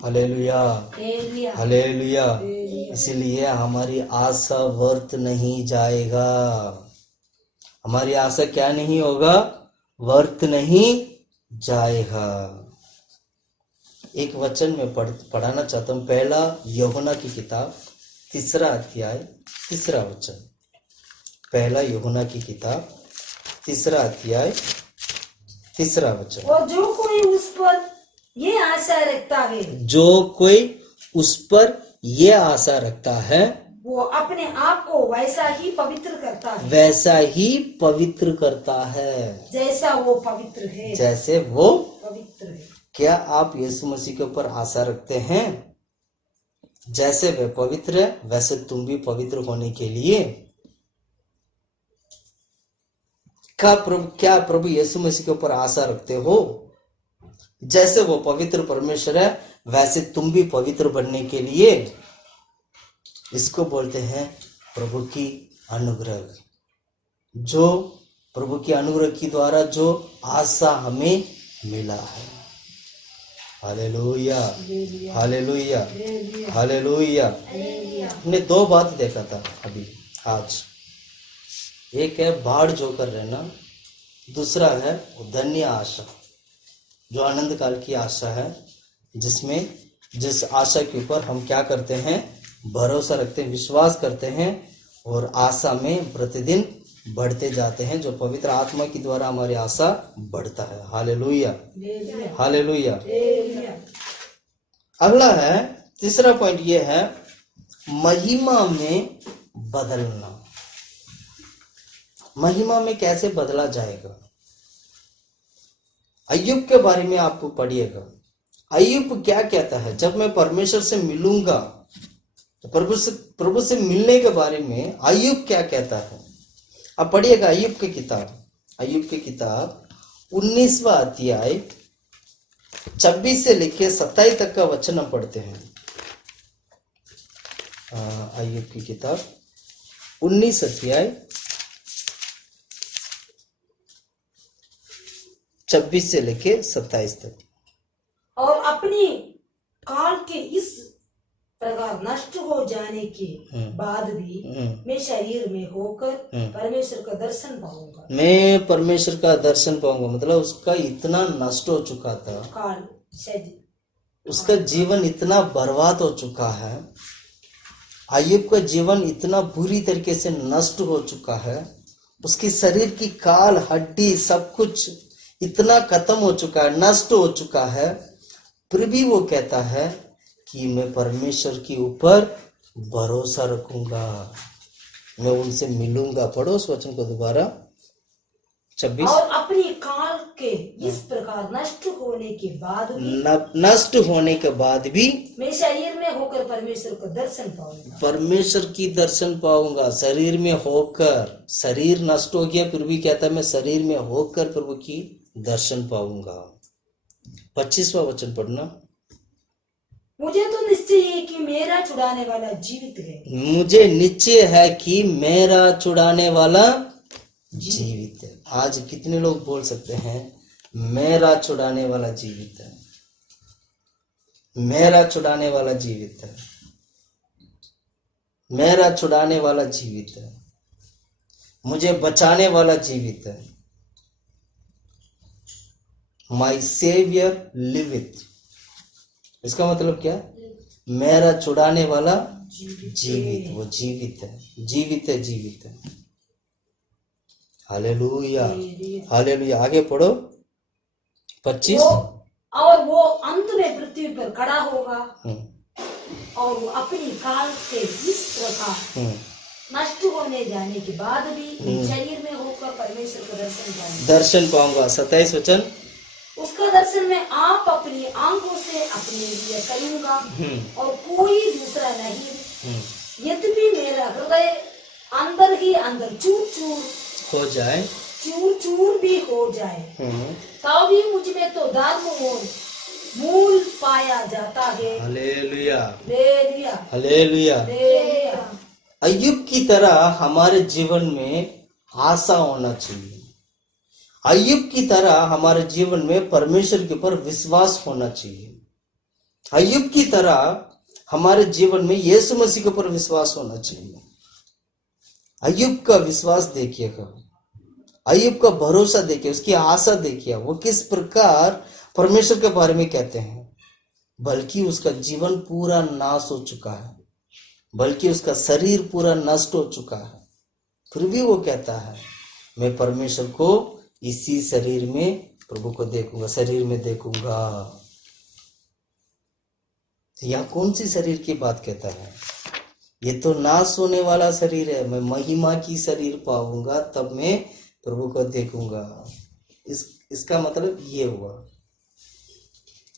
Hallelujah, hallelujah. इसलिए हमारी आशा व्यर्थ नहीं जाएगा। हमारी आशा क्या नहीं होगा? व्यर्थ नहीं जाएगा। एक वचन में पढ़ाना चाहता हूं, पहला यूहन्ना की किताब 3 अध्याय 3 वचन। पहला यूहन्ना की किताब 3 अध्याय 3 वचन। और जो कोई उस पर ये आशा रखता है, जो कोई उस पर ये आशा रखता है, वो अपने आप को वैसा ही पवित्र करता है, वैसा ही पवित्र करता है, जैसा वो पवित्र है, जैसे वो पवित्र है। क्या आप यीशु मसीह के ऊपर आशा रखते हैं? जैसे वे पवित्र है वैसे तुम भी पवित्र होने के लिए क्या प्रभु यीशु मसीह के ऊपर आशा रखते हो? जैसे वो पवित्र परमेश्वर है वैसे तुम भी पवित्र बनने के लिए, इसको बोलते हैं प्रभु की अनुग्रह। जो प्रभु की अनुग्रह की द्वारा जो आशा हमें मिला है। Hallelujah, hallelujah, hallelujah. हमने 2 बात देखा था अभी आज। एक है बाढ़ जोकर रहना, दूसरा है धन्य आशा, जो आनंद काल की आशा है, जिस आशा के ऊपर हम क्या करते हैं? भरोसा रखते हैं, विश्वास करते हैं और आशा में प्रतिदिन बढ़ते जाते हैं, जो पवित्र आत्मा की द्वारा हमारी आशा बढ़ता है। Hallelujah, hallelujah. अगला है, तीसरा पॉइंट ये है महिमा में बदलना। महिमा में कैसे बदला जाएगा? अय्यूब के बारे में आप पढ़िएगा। अय्यूब क्या कहता है, जब मैं परमेश्वर से मिलूंगा, तो प्रभु से मिलने के बारे में अय्यूब क्या कहता है। अब पढ़िएगा अय्यूब की किताब 19वां अध्याय 26 से लेके 27 तक का वचन हम पढ़ते हैं। अय्यूब की किताब 19 अध्याय 26 से लेके 27 तक। और अपनी काल के इस प्रकार नष्ट हो जाने के बाद भी मैं शरीर में होकर परमेश्वर का दर्शन पाऊंगा। मैं परमेश्वर का दर्शन पाऊंगा मतलब उसका इतना नष्ट हो चुका था, काल उसका जीवन इतना बर्बाद हो चुका है, अय्यूब का जीवन इतना बुरी तरीके से नष्ट हो चुका है, उसकी शरीर की काल हड्डी सब कुछ इतना खत्म हो चुका है, नष्ट हो चुका है, फिर भी वो कहता है कि मैं परमेश्वर के ऊपर भरोसा रखूंगा, मैं उनसे मिलूंगा। पढ़ो उस वचन को दोबारा 26। और अपनी काल के इस प्रकार नष्ट होने के बाद भी नष्ट होने के बाद भी मैं शरीर में होकर परमेश्वर का दर्शन पाऊंगा। परमेश्वर की दर्शन पाऊंगा शरीर में होकर। शरीर नष्ट हो गया फिर भी कहता है मैं शरीर में होकर प्रभु की दर्शन पाऊंगा। 25वां वचन पढ़ना। मुझे तो निश्चय है कि मेरा छुड़ाने वाला जीवित है। मुझे निश्चय है कि मेरा छुड़ाने वाला जीवित है। आज कितने लोग बोल सकते हैं मेरा छुड़ाने वाला जीवित है, मेरा छुड़ाने वाला जीवित है, मेरा छुड़ाने वाला जीवित है, मुझे बचाने वाला जीवित है। My saviour liveth. इसका मतलब क्या? मेरा छुड़ाने वाला जीवित, वो जीवित है, जीवित है, जीवित है। Hallelujah, hallelujah. आगे पढ़ो 25। और वो अंत में पृथ्वी पर खड़ा होगा और वो अपनी काल के इस प्रकार नष्ट होने जाने के बाद भी शरीर में होकर परमेश्वर का दर्शन पाऊंगा। 27 वचन। उसका दर्शन मैं आप अपनी आंखों से अपने लिए करूंगा और कोई दूसरा नहीं। यद्यपि मेरा हृदय अंदर ही अंदर चूर चूर हो जाए, चूर चूर भी हो जाए, तब भी मुझ में तो धर्म और मूल पाया जाता है। Hallelujah, hallelujah, hallelujah. हालेलुया। अय्यूब की तरह हमारे जीवन में आशा होना चाहिए। अय्यूब की तरह हमारे जीवन में परमेश्वर के ऊपर विश्वास होना चाहिए। अय्यूब की तरह हमारे जीवन में यीशु मसीह के ऊपर विश्वास होना चाहिए। अय्यूब का विश्वास देखिएगा, अय्यूब का भरोसा देखिए, उसकी आशा देखिए, वो किस प्रकार परमेश्वर के बारे में कहते हैं। बल्कि उसका जीवन पूरा नाश हो चुका है, बल्कि उसका शरीर पूरा नष्ट हो चुका है, फिर भी वो कहता है मैं परमेश्वर को इसी शरीर में प्रभु को देखूंगा, शरीर में देखूंगा। यह कौन सी शरीर की बात कहता है? ये तो नाश होने वाला शरीर है। मैं महिमा की शरीर पाऊंगा तब मैं प्रभु को देखूंगा। इसका मतलब ये हुआ।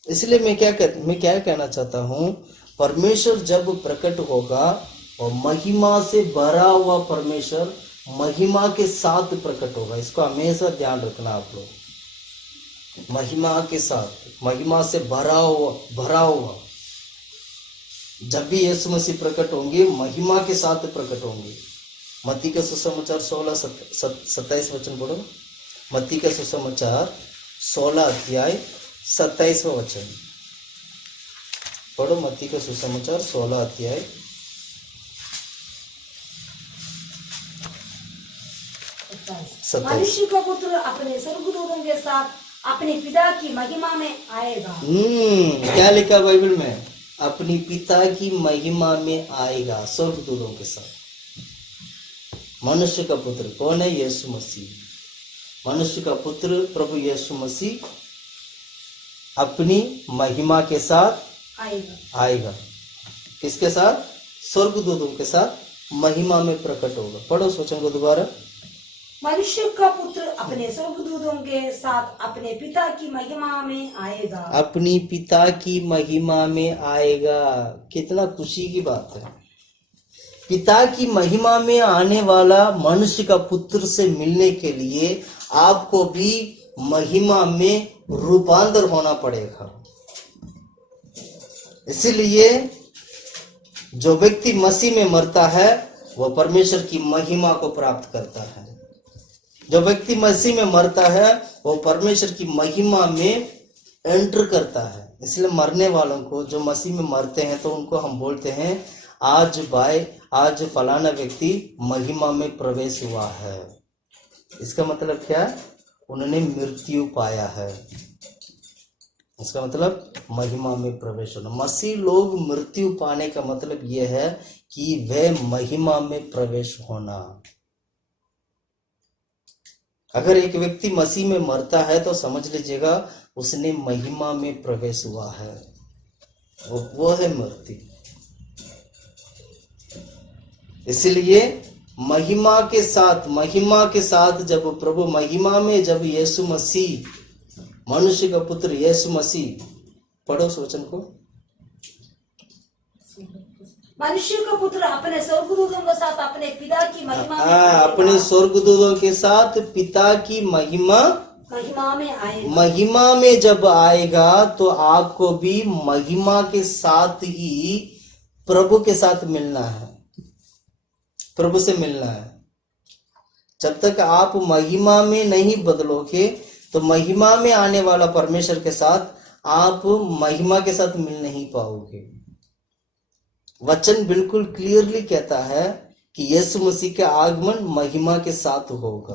इसलिए मैं क्या कहना चाहता हूं, परमेश्वर जब प्रकट होगा और महिमा से भरा हुआ परमेश्वर महिमा के साथ प्रकट होगा। इसको हमेशा ध्यान रखना आप लोग। महिमा के साथ, महिमा से भरा हुआ। जब भी यीशु मसीह प्रकट होंगे महिमा के साथ प्रकट होंगे। मत्ती का सुसमाचार 16-27 वचन पढ़ो। मत्ती का सुसमाचार 16 अध्याय 27वां वचन पढ़ो। मत्ती का सुसमाचार 16 अध्याय 27। मनुष्य का पुत्र अपने स्वर्गदूतों के साथ अपने पिता की महिमा में आएगा। क्या लिखा बाइबल में? अपनी पिता की महिमा में आएगा स्वर्गदूतों के साथ। मनुष्य का पुत्र कौन है? यीशु मसीह। मनुष्य का पुत्र प्रभु यीशु मसीह अपनी महिमा के साथ आएगा। किसके साथ? स्वर्गदूतों के साथ महिमा में प्रकट होगा। पढ़ो उस वचन को दोबारा। मनुष्य का पुत्र अपने स्वर्गदूतों के साथ अपने पिता की महिमा में आएगा। अपनी पिता की महिमा में आएगा। कितना खुशी की बात है। पिता की महिमा में आने वाला मनुष्य का पुत्र से मिलने के लिए आपको भी महिमा में रूपांतर होना पड़ेगा। इसीलिए जो व्यक्ति मसीह में मरता है वह परमेश्वर की महिमा को प्राप्त करता है। जो व्यक्ति मसीह में मरता है वो परमेश्वर की महिमा में एंटर करता है। इसलिए मरने वालों को, जो मसीह में मरते हैं, तो उनको हम बोलते हैं आज फलाना व्यक्ति महिमा में प्रवेश हुआ है। इसका मतलब क्या है? उन्होंने मृत्यु पाया है। इसका मतलब महिमा में प्रवेश होना। मसीह लोग मृत्यु पाने का मतलब यह है कि वह महिमा में प्रवेश होना। अगर एक व्यक्ति मसीह में मरता है तो समझ लीजिएगा उसने महिमा में प्रवेश हुआ है। वो है मृत्यु। इसलिए महिमा के साथ जब प्रभु महिमा में, जब यीशु मसीह, मनुष्य का पुत्र यीशु मसीह, पढ़ो उस वचन को। मनुष्य का पुत्र अपने स्वर्गदूतों के साथ अपने पिता की महिमा में अपने स्वर्गदूतों के साथ पिता की महिमा में आएगा। महिमा में जब आएगा तो आपको भी महिमा के साथ ही प्रभु के साथ मिलना है, प्रभु से मिलना है। जब तक आप महिमा में नहीं बदलोगे तो महिमा में आने वाला परमेश्वर के साथ आप महिमा के साथ मिल नहीं पाओगे। वचन बिल्कुल क्लियरली कहता है कि यीशु मसीह का आगमन महिमा के साथ होगा।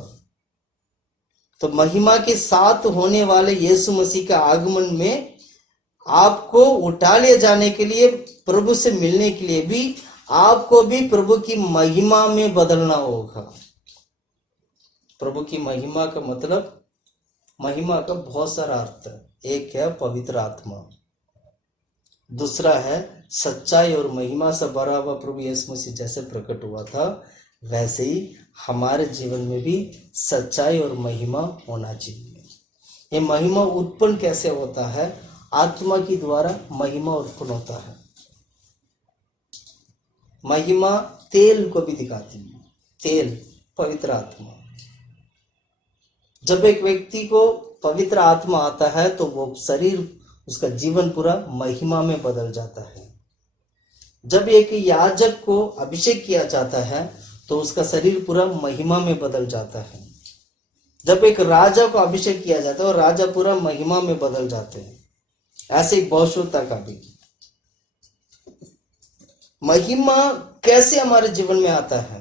तो महिमा के साथ होने वाले यीशु मसीह का आगमन में आपको उठा ले जाने के लिए, प्रभु से मिलने के लिए भी आपको भी प्रभु की महिमा में बदलना होगा। प्रभु की महिमा का मतलब, महिमा का बहुत सारा अर्थ है। एक है पवित्र आत्मा, दूसरा है सच्चाई और महिमा से भरा हुआ प्रभु यीशु मसीह जैसे प्रकट हुआ था वैसे ही हमारे जीवन में भी सच्चाई और महिमा होना चाहिए। ये महिमा उत्पन्न कैसे होता है? आत्मा की द्वारा महिमा उत्पन्न होता है। महिमा तेल को भी दिखाती है। तेल पवित्र आत्मा। जब एक व्यक्ति को पवित्र आत्मा आता है तो वो शरीर, उसका जीवन पूरा महिमा में बदल जाता है। जब एक याजक को अभिषेक किया जाता है तो उसका शरीर पूरा महिमा में बदल जाता है। जब एक राजा को अभिषेक किया जाता है और राजा पूरा महिमा में बदल जाते हैं। ऐसे बहुश्रुता का भी महिमा कैसे हमारे जीवन में आता है?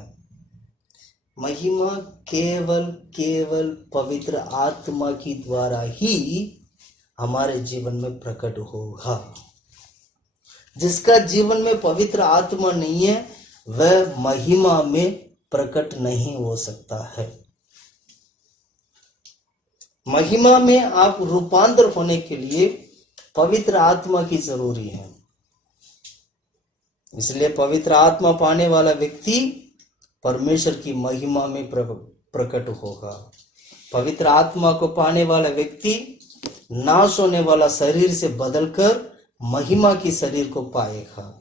महिमा केवल पवित्र आत्मा की द्वारा ही हमारे जीवन में प्रकट होगा। जिसका जीवन में पवित्र आत्मा नहीं है वह महिमा में प्रकट नहीं हो सकता है। महिमा में आप रूपांतर होने के लिए पवित्र आत्मा की जरूरी है। इसलिए पवित्र आत्मा पाने वाला व्यक्ति परमेश्वर की महिमा में प्रकट होगा। पवित्र आत्मा को पाने वाला व्यक्ति नाश होने वाला शरीर से बदलकर महिमा की शरीर को पाएगा।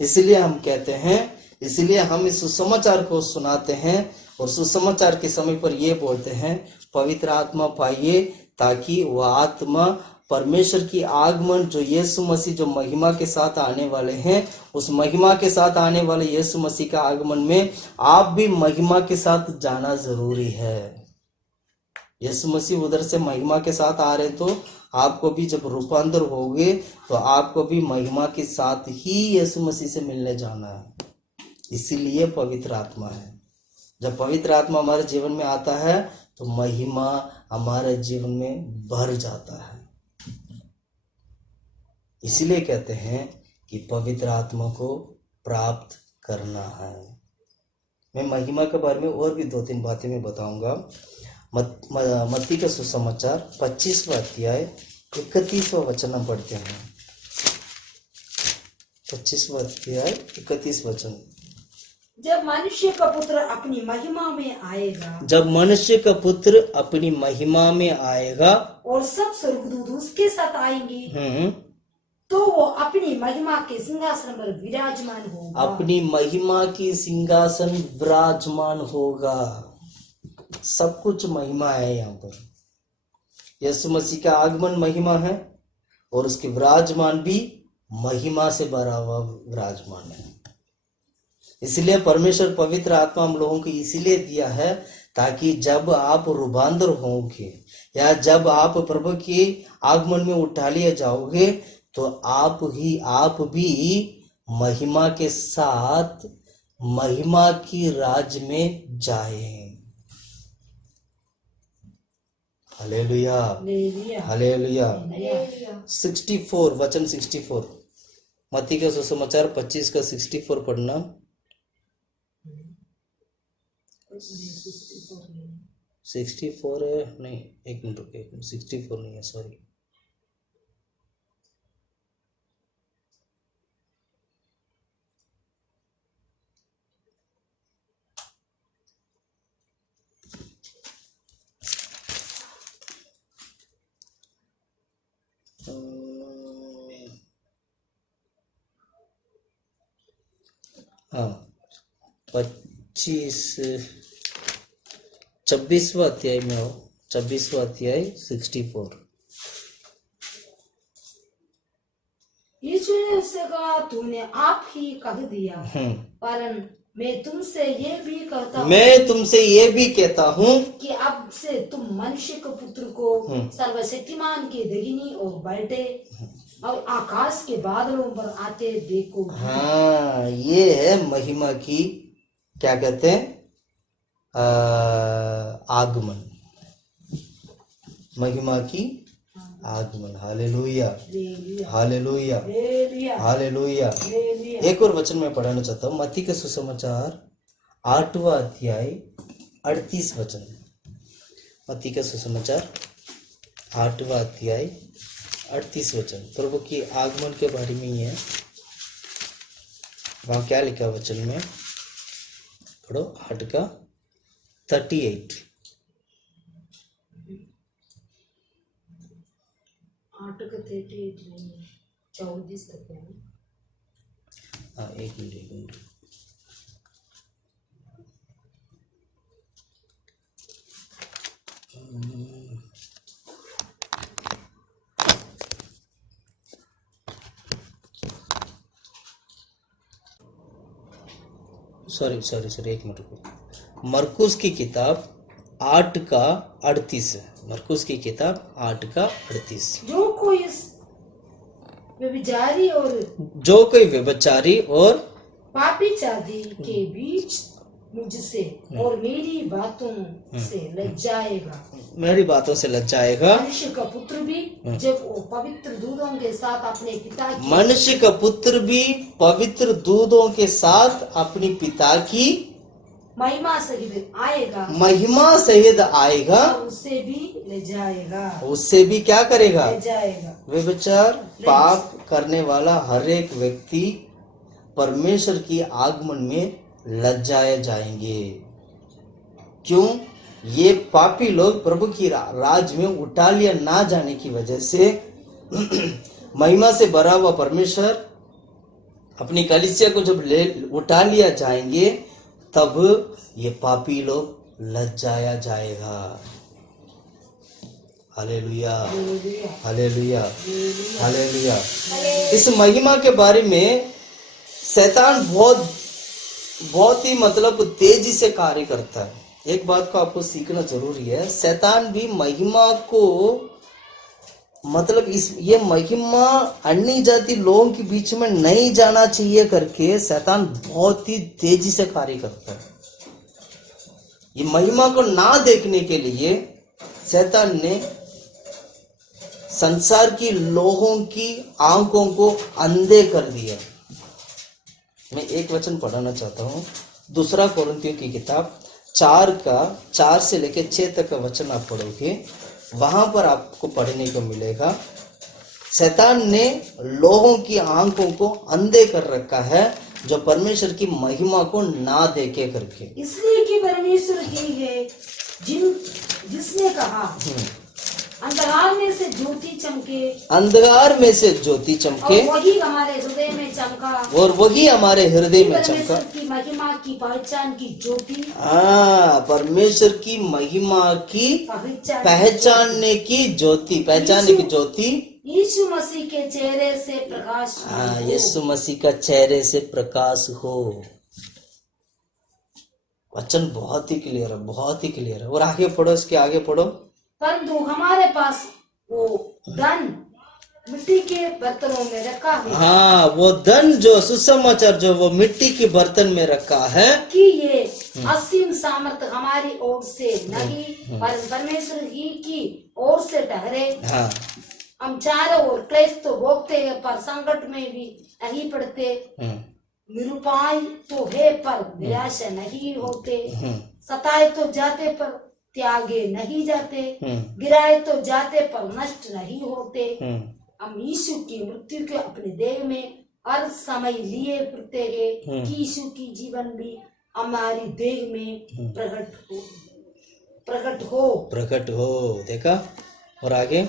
इसलिए हम कहते हैं, इसलिए हम इस सुसमाचार को सुनाते हैं और सुसमाचार के समय पर यह बोलते हैं पवित्र आत्मा पाइए, ताकि वह आत्मा परमेश्वर की आगमन, जो यीशु मसीह जो महिमा के साथ आने वाले हैं, उस महिमा के साथ आने वाले यीशु मसीह का आगमन में आप भी महिमा के साथ जाना जरूरी है। यीशु मसीह उधर से महिमा के साथ आ रहे तो आपको भी जब रूपांतर होगे तो आपको भी महिमा के साथ ही यीशु मसीह से मिलने जाना है। इसीलिए पवित्र आत्मा है। जब पवित्र आत्मा हमारे जीवन में आता है तो महिमा हमारे जीवन में भर जाता है। इसीलिए कहते हैं कि पवित्र आत्मा को प्राप्त करना है। मैं महिमा के बारे में और भी 2-3 बातें मैं बताऊंगा। मत्ती का सुसमाचार 25वां अध्याय 31वां वचन हम पढ़ते हैं। 25वां अध्याय 31 वचन। जब मनुष्य का पुत्र अपनी महिमा में आएगा जब मनुष्य का पुत्र अपनी महिमा में आएगा और सब स्वर्गदूत उसके साथ आएंगे, तो वो अपनी महिमा के सिंहासन पर विराजमान होगा। अपनी महिमा की सिंहासन विराजमान होगा। सब कुछ महिमा है यहाँ पर। यीशु मसीह का आगमन महिमा है और उसके विराजमान भी महिमा से भरा हुआ विराजमान है। इसलिए परमेश्वर पवित्र आत्मा हम लोगों को इसीलिए दिया है ताकि जब आप रूपांतर होंगे या जब आप प्रभु के आगमन में उठा लिए जाओगे तो आप भी महिमा के साथ महिमा की राज में जाए। Hallelujah, hallelujah. 64 वचन 64 मत्ती का सुसमाचार 25 का 64 पढ़ना। 64 है नहीं, एक मिनट रुकिए, 64 नहीं है, सॉरी। हाँ 26वां अध्याय में हो, 26वां अध्याय 64। यीशु ने उससे कहा, तूने आप ही कह दिया, परन मैं तुमसे ये भी कहता हूँ कि अब से तुम मनुष्य के पुत्र को सर्वशक्तिमान के दाहिनी ओर बैठे और आकाश के बादलों पर आते देखो। हाँ, ये है महिमा की, क्या कहते हैं, आगमन, महिमा की आगमन। Hallelujah, hallelujah, hallelujah. एक और वचन मैं पढ़ाना चाहता हूँ, मत्ती के सुसमाचार 8वां अध्याय 38 वचन। मत्ती के सुसमाचार 8वां अध्याय 38 वचन प्रभु की आगमन के बारे में ही है। वहां क्या लिखा वचन में, पढ़ो 8 का 38। 8 का 38 नहीं, 34 तक है। हाँ, एक मिनट। सॉरी, एक मिनट रुको। मरकुस की किताब 8 का 38 है। मरकुस की किताब 8 का 38। जो कोई व्यभिचारी और पापी जाति के बीच मुझसे और मेरी बातों से लज्जाएगा, मेरी बातों से लज्जाएगा, मनुष्य का पुत्र भी जब वो पवित्र दूतों के साथ अपने पिता की मनुष्य का पुत्र भी पवित्र दूतों के साथ अपनी पिता की महिमा सहित आएगा, उससे भी ले जाएगा। उससे भी क्या करेगा, ले जाएगा। व्यभिचार पाप करने वाला हर एक व्यक्ति परमेश्वर की आगमन में लज्जाए जाएंगे। क्यों? ये पापी लोग प्रभु की राज में उठा लिया ना जाने की वजह से महिमा से भरा हुआ परमेश्वर अपनी कलीसिया को जब उठा लिया जाएंगे तब ये पापी लोग लज्जाया जाएगा। Hallelujah, hallelujah, hallelujah. इस महिमा के बारे में शैतान बहुत ही मतलब तेजी से कार्य करता है। एक बात को आपको सीखना जरूरी है, शैतान भी महिमा को मतलब ये महिमा अन्य जाति लोगों के बीच में नहीं जाना चाहिए करके शैतान बहुत ही तेजी से कार्य करता है। ये महिमा को ना देखने के लिए शैतान ने संसार की लोगों की आंखों को अंधे कर दिया। मैं एक वचन पढ़ाना चाहता हूँ, 2 कोरिन्थियों की किताब 4 से लेकर 6 तक का वचन आप पढ़ोगे, वहां पर आपको पढ़ने को मिलेगा। शैतान ने लोगों की आंखों को अंधे कर रखा है जो परमेश्वर की महिमा को ना देखे करके। इसलिए कि परमेश्वर ही है जिसने कहा अंधकार में से ज्योति चमके, अंधकार में से ज्योति चमके, और वही हमारे हृदय में चमका, और वही हमारे हृदय में चमका। परमेश्वर की महिमा की पहचान की ज्योति, परमेश्वर की महिमा की पहचानने की ज्योति, पहचानने की ज्योति यीशु मसीह के चेहरे से प्रकाश हो। यीशु मसीह का चेहरे से प्रकाश हो। वचन बहुत ही क्लियर है, बहुत ही क्लियर है। और आगे पढ़ो, इसके आगे पढ़ो। परंतु हमारे पास वो धन मिट्टी के बर्तनों में रखा है। वो धन जो सुसमाचार जो वो मिट्टी के बर्तन में रखा है, कि ये असीम सामर्थ हमारी ओर से नहीं पर परमेश्वर ही की ओर से ठहरे। हम चारों ओर क्लेश तो भोगते हैं पर संकट में भी नहीं पड़ते, निरुपाय तो है पर निराशा नहीं होते, सताए तो जाते पर त्यागे नहीं जाते, गिराए तो जाते पर नष्ट नहीं होते। हम यीशु की मृत्यु के अपने देह में हर समय लिए फिरते हैं कि यीशु की जीवन भी हमारी देह में प्रकट हो। देखा। और आगे,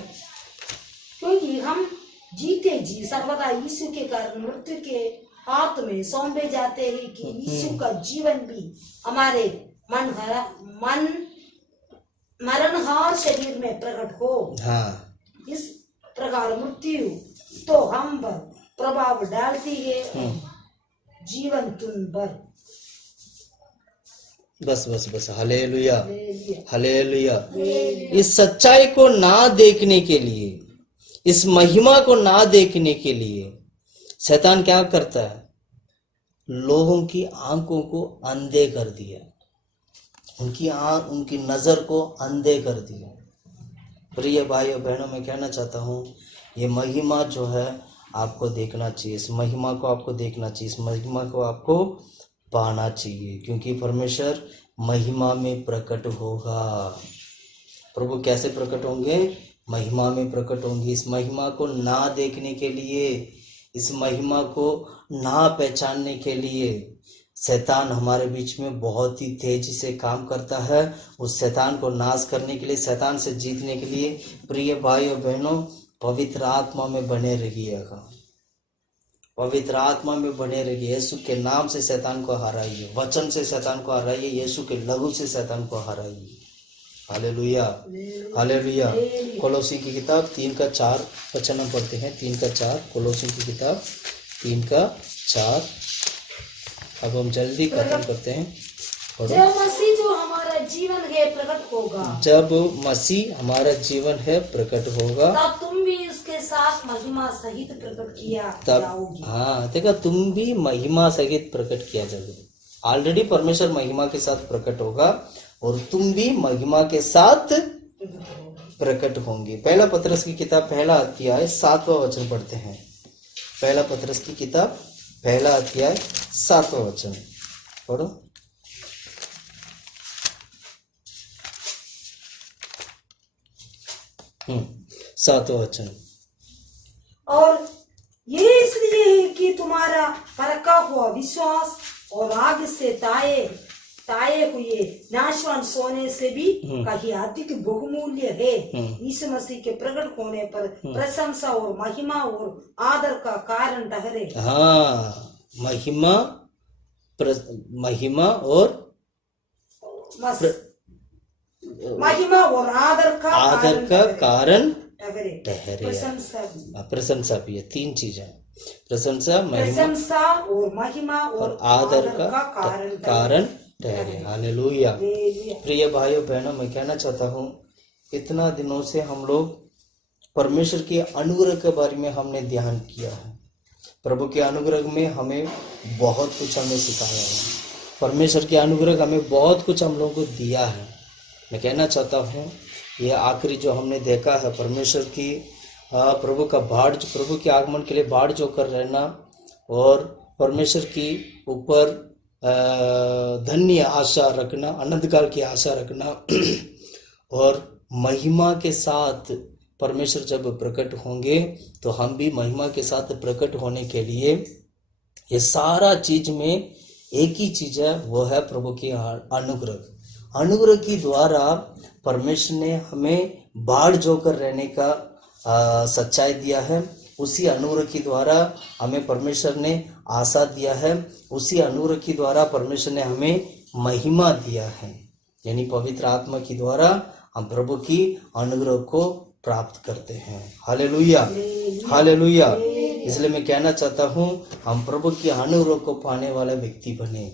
क्योंकि हम जीते जी सर्वदा यीशु के कारण मृत्यु के हाथ में सौंपे जाते हैं कि यीशु का जीवन भी हमारे मरणहार शरीर में प्रकट हो। इस प्रकार मृत्यु तो हम पर प्रभाव डालती है, जीवन तुम पर। बस हालेलुया, हालेलुया। इस सच्चाई को ना देखने के लिए, इस महिमा को ना देखने के लिए शैतान क्या करता है? लोगों की आंखों को अंधे कर दिया, उनकी नजर को अंधे कर दिया। प्रिय भाइयों बहनों, मैं कहना चाहता हूँ, ये महिमा जो है आपको देखना चाहिए, इस महिमा को आपको देखना चाहिए, इस महिमा को आपको पाना चाहिए, क्योंकि परमेश्वर महिमा में प्रकट होगा। प्रभु कैसे प्रकट होंगे? महिमा में प्रकट होंगे। इस महिमा को ना देखने के लिए, इस महिमा को ना पहचानने के लिए शैतान हमारे बीच में बहुत ही तेजी से काम करता है। उस शैतान को नाश करने के लिए, शैतान से जीतने के लिए प्रिय भाई और बहनों, पवित्र आत्मा में बने रहिएगा, पवित्र आत्मा में बने रहिए। यीशु के नाम से शैतान को हराइए, वचन से शैतान को हराइए, यीशु के लहू से शैतान को हराइए। Hallelujah, hallelujah. कोलोसी की किताब 3:4 वचन हम पढ़ते हैं। 3:4 कोलोसी की किताब 3:4। अब हम जल्दी खत्म करते हैं। जब मसीह जो हमारा जीवन है प्रकट होगा, जब मसीह हमारा जीवन है प्रकट होगा, तब तुम भी इसके साथ महिमा सहित प्रकट किया जाओगे। देखा, तुम भी महिमा सहित प्रकट किया जाओगे। ऑलरेडी परमेश्वर महिमा के साथ प्रकट होगा और तुम भी महिमा के साथ प्रकट होंगे। पहला पतरस की किताब 1 अध्याय 7वां वचन पढ़ते हैं। पहला पतरस की किताब 1 अध्याय 7वां वचन पढ़ो। सातवां वचन। और ये इसलिए है कि तुम्हारा परखा हुआ विश्वास और आग से ताए हुए नाशवान सोने से भी कहीं अधिक बहुमूल्य है, यीशु मसीह के प्रकट होने पर प्रशंसा और महिमा और आदर का कारण ठहरे। महिमा और आदर का कारण ठहरे। प्रशंसा भी है, 3 चीजें, प्रशंसा और महिमा और आदर का कारण ठहरे। हालेलुया। प्रिय भाइयों बहनों, मैं कहना चाहता हूँ, इतना दिनों से हम लोग परमेश्वर के अनुग्रह के बारे में हमने ध्यान किया है। प्रभु के अनुग्रह में हमें बहुत कुछ हमें सिखाया है, परमेश्वर के अनुग्रह हमें बहुत कुछ हम लोगों को दिया है। मैं कहना चाहता हूँ, ये आखिरी जो हमने देखा है, परमेश्वर की प्रभु का बाढ़, प्रभु के आगमन के लिए बाढ़ जो कर रहना और परमेश्वर की ऊपर धन्य आशा रखना, अनंत काल की आशा रखना और महिमा के साथ परमेश्वर जब प्रकट होंगे तो हम भी महिमा के साथ प्रकट होने के लिए ये सारा चीज में एक ही चीज है, वो है प्रभु की अनुग्रह। अनुग्रह की द्वारा परमेश्वर ने हमें बाढ़ जोकर रहने का सच्चाई दिया है। उसी अनुग्रह की द्वारा हमें परमेश्वर ने आशा दिया है। उसी अनुग्रह की द्वारा परमेश्वर ने हमें महिमा दिया है, यानी पवित्र आत्मा की द्वारा हम प्रभु की अनुग्रह को प्राप्त करते हैं। Hallelujah, hallelujah. इसलिए मैं कहना चाहता हूँ हम प्रभु की अनुग्रह को पाने वाला व्यक्ति बने।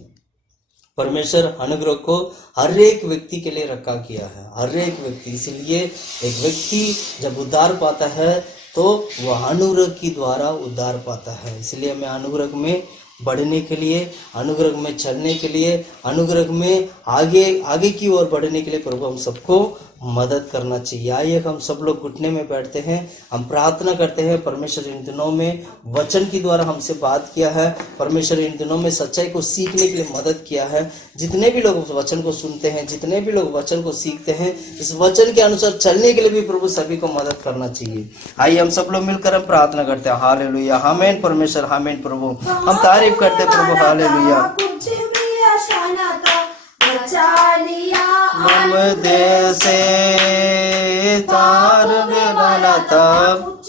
परमेश्वर अनुग्रह को हर एक व्यक्ति के लिए रखा किया है, हर एक व्यक्ति। इसलिए एक व्यक्ति जब उद्धार पाता है तो वह अनुग्रह की द्वारा उद्धार पाता है। इसलिए हमें अनुग्रह में बढ़ने के लिए, अनुग्रह में चलने के लिए, अनुग्रह में आगे की ओर बढ़ने के लिए प्रभु हम सबको मदद करना चाहिए। आइए हम सब लोग घुटने में बैठते हैं, हम प्रार्थना करते हैं। परमेश्वर इन दिनों में वचन की द्वारा हमसे बात किया है, परमेश्वर इन दिनों में सच्चाई को सीखने के लिए मदद किया है। जितने भी लोग वचन को सुनते हैं, जितने भी लोग वचन को सीखते हैं, इस वचन के अनुसार चलने के लिए भी प्रभु सभी को मदद करना चाहिए। आइए हम सब लोग मिलकर हम प्रार्थना करते हैं। हालेलुया, आमीन परमेश्वर, आमीन प्रभु। हम तारीफ करते हैं प्रभु। हालेलुया। हम देश से तार में बना तब